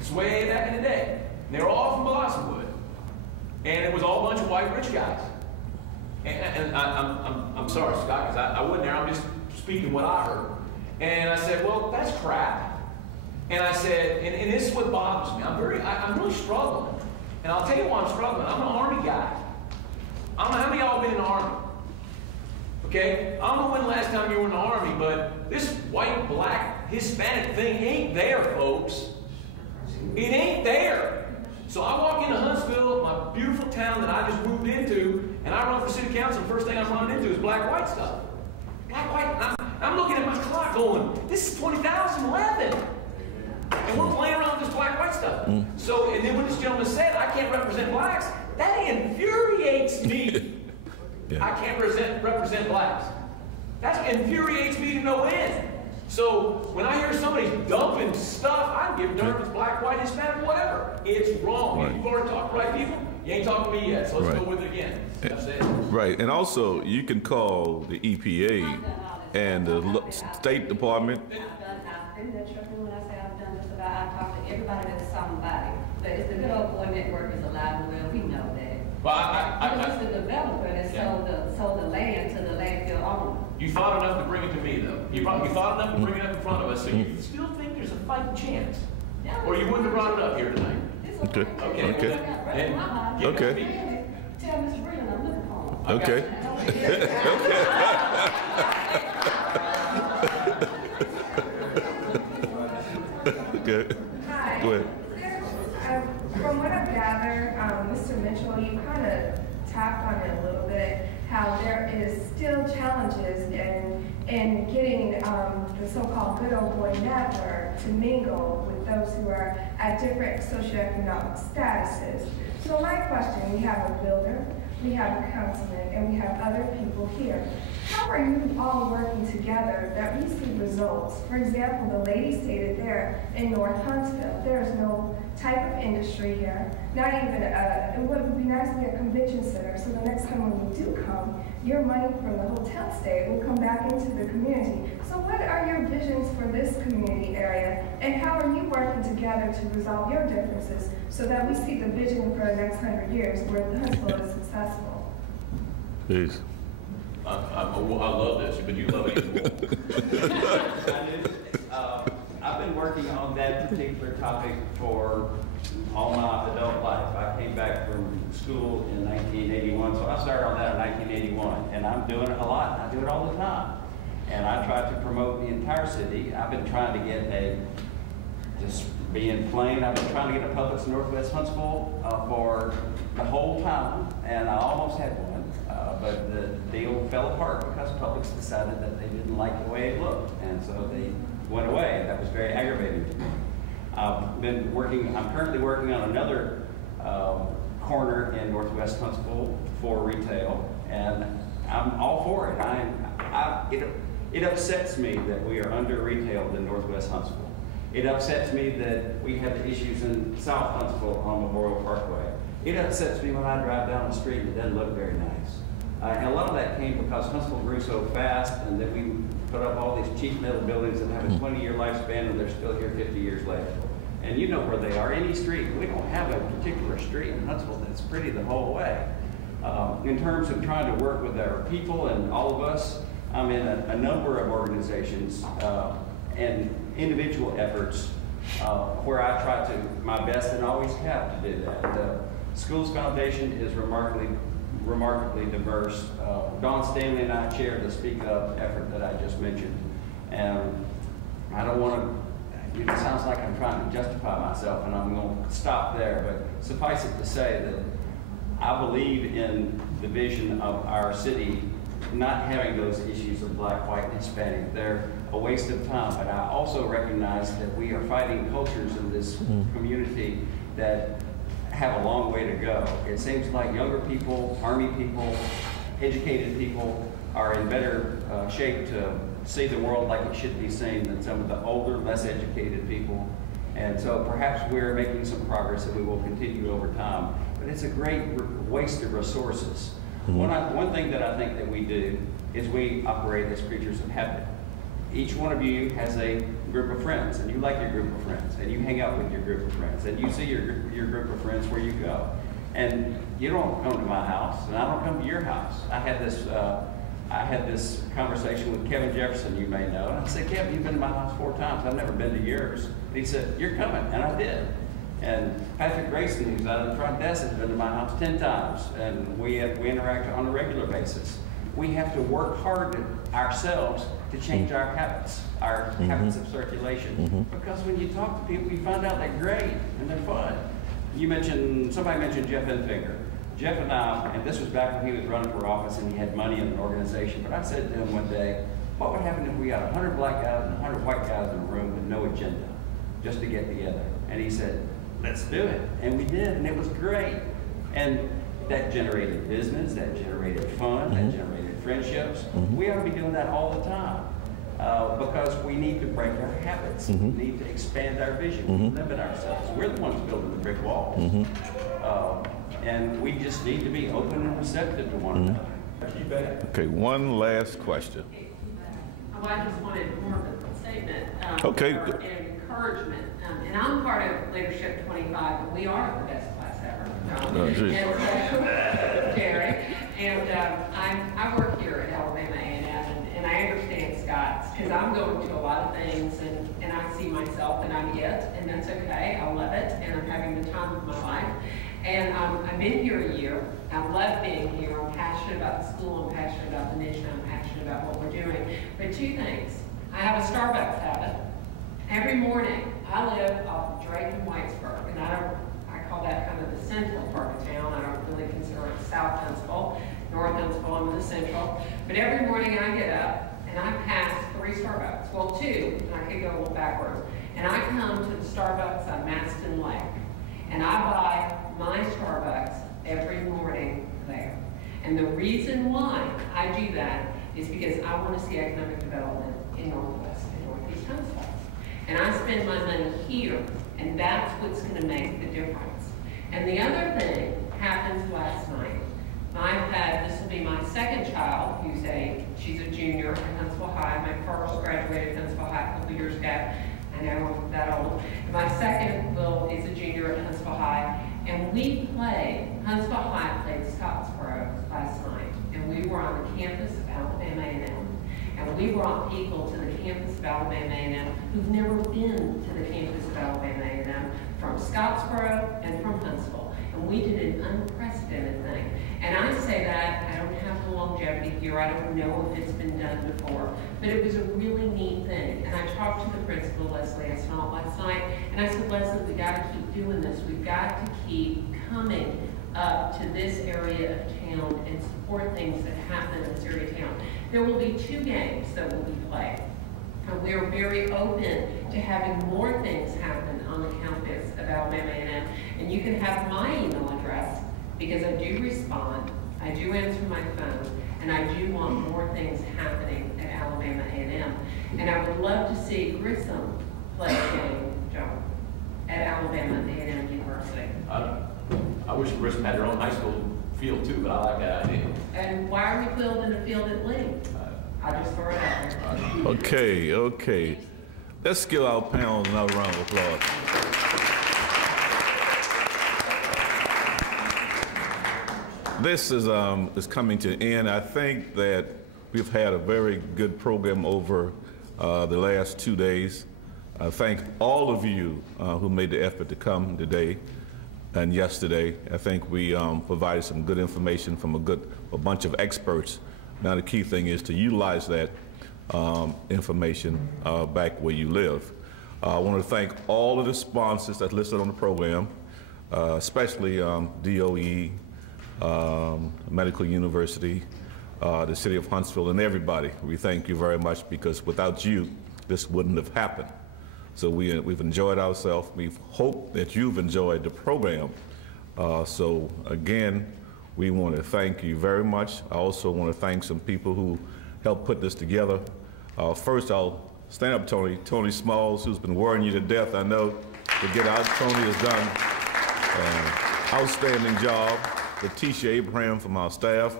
It's way back in the day. And they were all from Blossomwood. And it was all a bunch of white rich guys. And I'm sorry, Scott, because I wasn't there. I'm just speaking what I heard. And I said, well, that's crap. And I said, and this is what bothers me. I'm really struggling. And I'll tell you why I'm struggling. I'm an Army guy. I don't know how many of y'all been in the Army. Okay? I don't know when the last time you were in the Army, but this white, black, Hispanic thing ain't there, folks. It ain't there. So I walk into Huntsville, my beautiful town that I just moved into, and I run for city council, and the first thing I'm running into is black-white stuff. Black-white. I'm looking at my clock going, this is 2011. And we're playing around with this black-white stuff. So, and then when this gentleman said, I can't represent blacks, that infuriates me. Yeah. I can't represent blacks. That infuriates me to no end. So when I hear somebody dumping stuff, I don't give a darn if it's black, white, Hispanic, whatever. It's wrong. Right. You've already talked to the right people. You ain't talking to me yet, so let's go with it again. That's it. Right, and also you can call the EPA and the State Department. I've talked to everybody that's somebody, but it's the good old boy network is alive and well. We know that. Well, it's the developer that sold the land to the landfill owner. You thought enough to bring it to me, though. You thought enough to bring it up in front of us, so you still think there's a fighting chance, or you wouldn't have brought it up here tonight. Okay. Okay. Okay. Tell Mr. Brennan I'm looking for him. Okay. Good. Hi. Go ahead. From what I've gathered, Mr. Mitchell, you kind of tapped on it a little bit, how there is still challenges in getting the so-called good old boy network to mingle with those who are at different socioeconomic statuses. So my question, we have a builder, we have a councilman, and we have other people here. How are you all working together that we see results? For example, the lady stated there in North Huntsville, there is no type of industry here, not even it would be nice to be a convention center, so the next time when you do come, your money from the hotel stay will come back into the community. So what are your visions for this community area, and how are you working together to resolve your differences so that we see the vision for the next 100 years where Huntsville is successful? Please. I love this, but you love it even more. I've been working on that particular topic for all my adult life. I came back from school in 1981, so I started on that in 1981, and I'm doing it a lot. I do it all the time, and I try to promote the entire city. I've been trying to get just being plain, I've been trying to get a Publix Northwest Huntsville for the whole time, and I almost had one. But the deal fell apart because Publix decided that they didn't like the way it looked, and so they went away. That was very aggravating to me. I'm currently working on another corner in Northwest Huntsville for retail, and I'm all for it. It upsets me that we are under-retailed in Northwest Huntsville. It upsets me that we have issues in South Huntsville on Memorial Parkway. It upsets me when I drive down the street and it doesn't look very nice. And a lot of that came because Huntsville grew so fast, and that we put up all these cheap metal buildings that have a 20-year lifespan, and they're still here 50 years later. And you know where they are. Any street, we don't have a particular street in Huntsville that's pretty the whole way. In terms of trying to work with our people and all of us, I'm in a number of organizations and individual efforts where I try to my best and always have to do that. The Schools Foundation is remarkably diverse. Don Stanley and I chair the Speak Up effort that I just mentioned. And I don't want to, it sounds like I'm trying to justify myself, and I'm going to stop there, but suffice it to say that I believe in the vision of our city not having those issues of black, white, and Hispanic. They're a waste of time, but I also recognize that we are fighting cultures in this community that have a long way to go. It seems like younger people, Army people, educated people are in better shape to see the world like it should be seen than some of the older, less educated people. And so perhaps we're making some progress that we will continue over time. But it's a great waste of resources. One thing that I think that we do is we operate as creatures of habit. Each one of you has a group of friends, and you like your group of friends, and you hang out with your group of friends, and you see your group of friends where you go. And you don't come to my house, and I don't come to your house. I had this conversation with Kevin Jefferson, you may know, and I said, Kevin, you've been to my house 4 times. I've never been to yours. And he said, you're coming, and I did. And Patrick Grayson, who's out of the front desk, has been to my house 10 times, and we interact on a regular basis. We have to work hard ourselves to change our habits, habits of circulation. Because when you talk to people, you find out they're great and they're fun. Somebody mentioned Jeff Enfinger. Jeff and I, and this was back when he was running for office and he had money in an organization, but I said to him one day, what would happen if we got 100 black guys and 100 white guys in a room with no agenda, just to get together? And he said, let's do it. And we did, and it was great. And that generated business, that generated fun, that generated friendships. We ought to be doing that all the time because we need to break our habits. We need to expand our vision. We limit ourselves. We're the ones building the brick wall. And we just need to be open and receptive to one another. Okay, one last question. Well, I just wanted more of a statement. Okay. And encouragement. And I'm part of Leadership 25, but we are the best class ever. Jerry. And I work here at Alabama A&M, and I understand Scott's, because I'm going to a lot of things, and I see myself, and I'm it, and that's okay. I love it, and I'm having the time of my life. And I've been here a year. I love being here. I'm passionate about the school. I'm passionate about the mission. I'm passionate about what we're doing. But 2 things. I have a Starbucks habit. Every morning, I live off of Drake and Whitesburg, and I call that kind of the central part of town. I don't really consider it South Huntsville, North Huntsville, I'm in the central. But every morning I get up, and I pass 3 Starbucks. Well, 2, and I could go a little backwards. And I come to the Starbucks on Maston Lake, and I buy my Starbucks every morning there. And the reason why I do that is because I want to see economic development in Northwest and Northeast Huntsville. And I spend my money here, and that's what's going to make the difference. And the other thing happened last night. This will be my 2nd child, she's a junior at Huntsville High. My first graduated Huntsville High a couple years ago. I know I'm that old. And my 2nd is a junior at Huntsville High. And Huntsville High played Scottsboro last night. And we were on the campus of Alabama A&M. And we brought people to the campus of Alabama A&M who've never been to the campus of Alabama A&M from Scottsboro and from Huntsville. And we did an unprecedented thing. And I say that, I don't have the longevity here, I don't know if it's been done before, but it was a really neat thing. And I talked to the principal, Leslie Esnall, last night, and I said, Leslie, we got to keep doing this. We've got to keep coming up to this area of town and support things that happen in this area of town. There will be 2 games that will be played. And we are very open to having more things happen on the campus of Alabama A&M. And you can have my email address because I do respond, I do answer my phone, and I do want more things happening at Alabama A&M. And I would love to see Grissom play a game, John, at Alabama A&M University. I wish Grissom had their own high school field too, but I like that idea. And why are we building a field at Lee? I just throw it out there. Okay. Let's give our panel another round of applause. This is coming to an end. I think that we've had a very good program over the last 2 days. I thank all of you who made the effort to come today and yesterday. I think we provided some good information from a bunch of experts. Now the key thing is to utilize that information back where you live. I want to thank all of the sponsors that's listed on the program, especially DOE, Medical University, the City of Huntsville, and everybody. We thank you very much because without you, this wouldn't have happened. So we've enjoyed ourselves. We hope that you've enjoyed the program. So again, we want to thank you very much. I also want to thank some people who helped put this together. First, I'll stand up, Toni Smalls, who's been worrying you to death, I know, to get out. Toni has done an outstanding job. Letitia Abraham from our staff.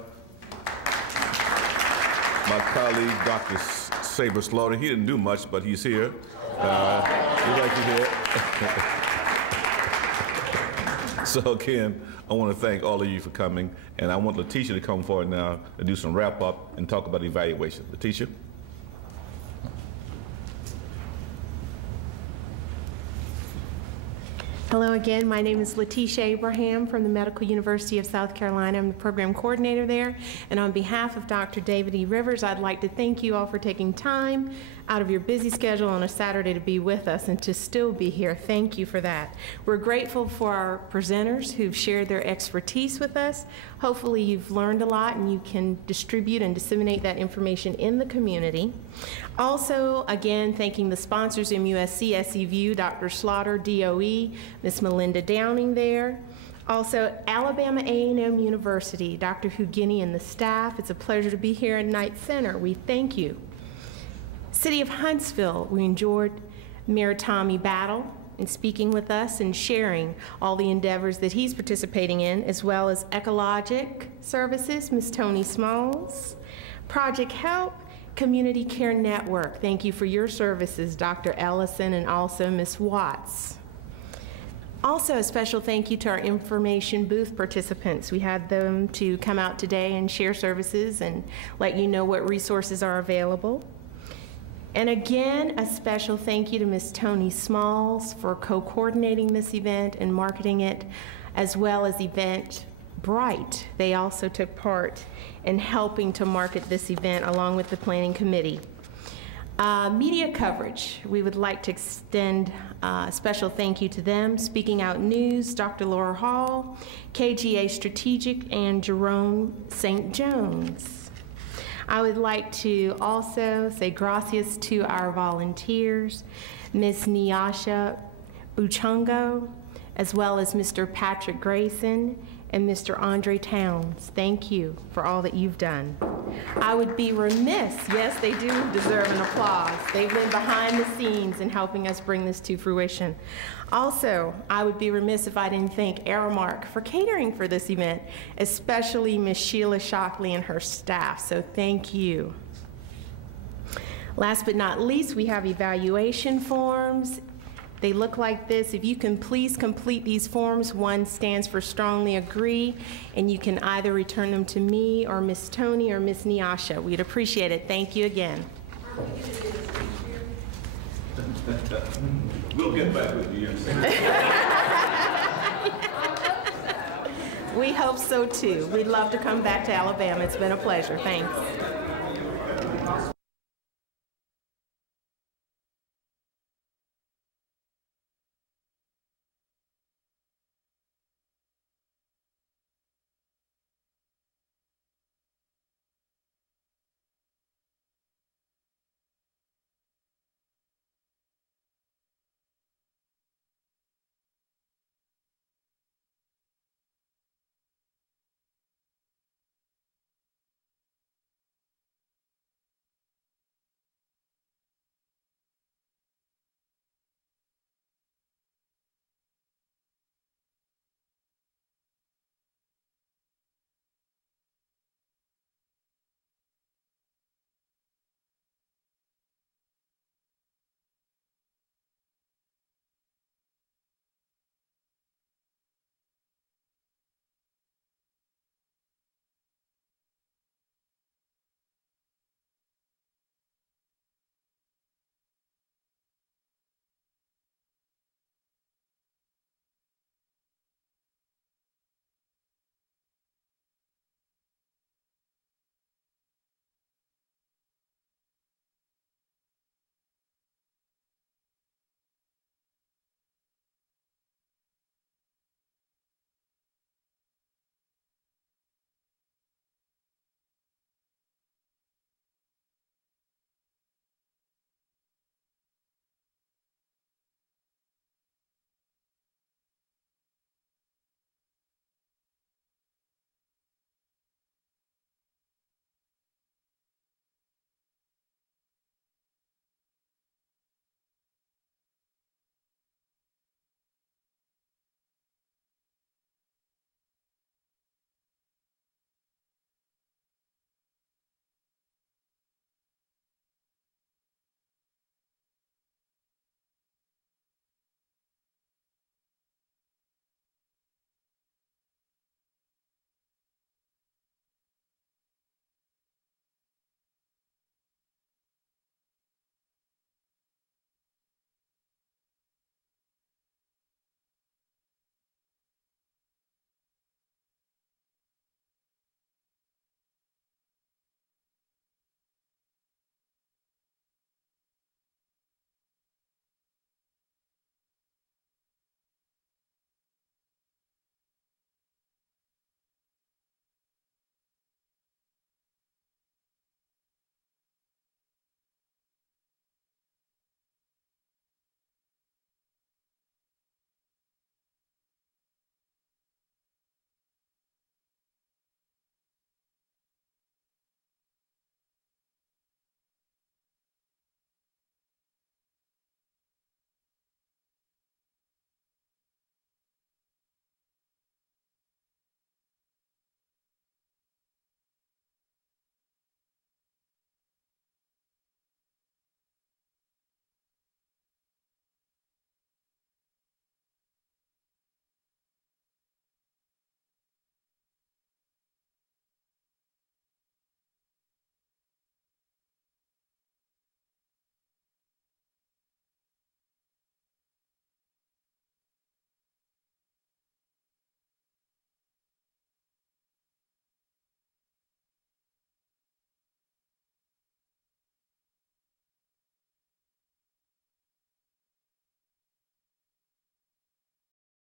My colleague, Dr. Saber Slaughter, he didn't do much, but he's here. We'd like to hear it. So again, I want to thank all of you for coming, and I want Letitia to come forward now and do some wrap up and talk about evaluation. Letitia. Hello again, my name is Letitia Abraham from the Medical University of South Carolina. I'm the program coordinator there, and on behalf of Dr. David E. Rivers, I'd like to thank you all for taking time out of your busy schedule on a Saturday to be with us and to still be here. Thank you for that. We're grateful for our presenters who've shared their expertise with us. Hopefully you've learned a lot and you can distribute and disseminate that information in the community. Also, again, thanking the sponsors, MUSC, SEVU, Dr. Slaughter, DOE, Ms. Melinda Downing there. Also, Alabama A&M University, Dr. Hugini and the staff. It's a pleasure to be here at Knight Center. We thank you. City of Huntsville, we enjoyed Mayor Tommy Battle in speaking with us and sharing all the endeavors that he's participating in, as well as Ecologic Services, Ms. Toni Smalls. Project Help, Community Care Network, thank you for your services, Dr. Ellison and also Ms. Watts. Also, a special thank you to our information booth participants. We had them to come out today and share services and let you know what resources are available. And again, a special thank you to Ms. Toni Smalls for co-coordinating this event and marketing it, as well as Eventbrite. They also took part in helping to market this event along with the planning committee. Media coverage, we would like to extend a special thank you to them. Speaking Out News, Dr. Laura Hall, KGA Strategic, and Jerome St. Jones. I would like to also say gracias to our volunteers, Ms. Nyasha Buchungo, as well as Mr. Patrick Grayson and Mr. Andre Towns. Thank you for all that you've done. I would be remiss, yes, they do deserve an applause. They've been behind the scenes in helping us bring this to fruition. Also, I would be remiss if I didn't thank Aramark for catering for this event, especially Ms. Sheila Shockley and her staff, so thank you. Last but not least, we have evaluation forms. They look like this. If you can please complete these forms. One stands for strongly agree, and you can either return them to me or Ms. Toni or Ms. Nyasha. We'd appreciate it. Thank you again. We'll get back with you. We hope so too. We'd love to come back to Alabama. It's been a pleasure. Thanks.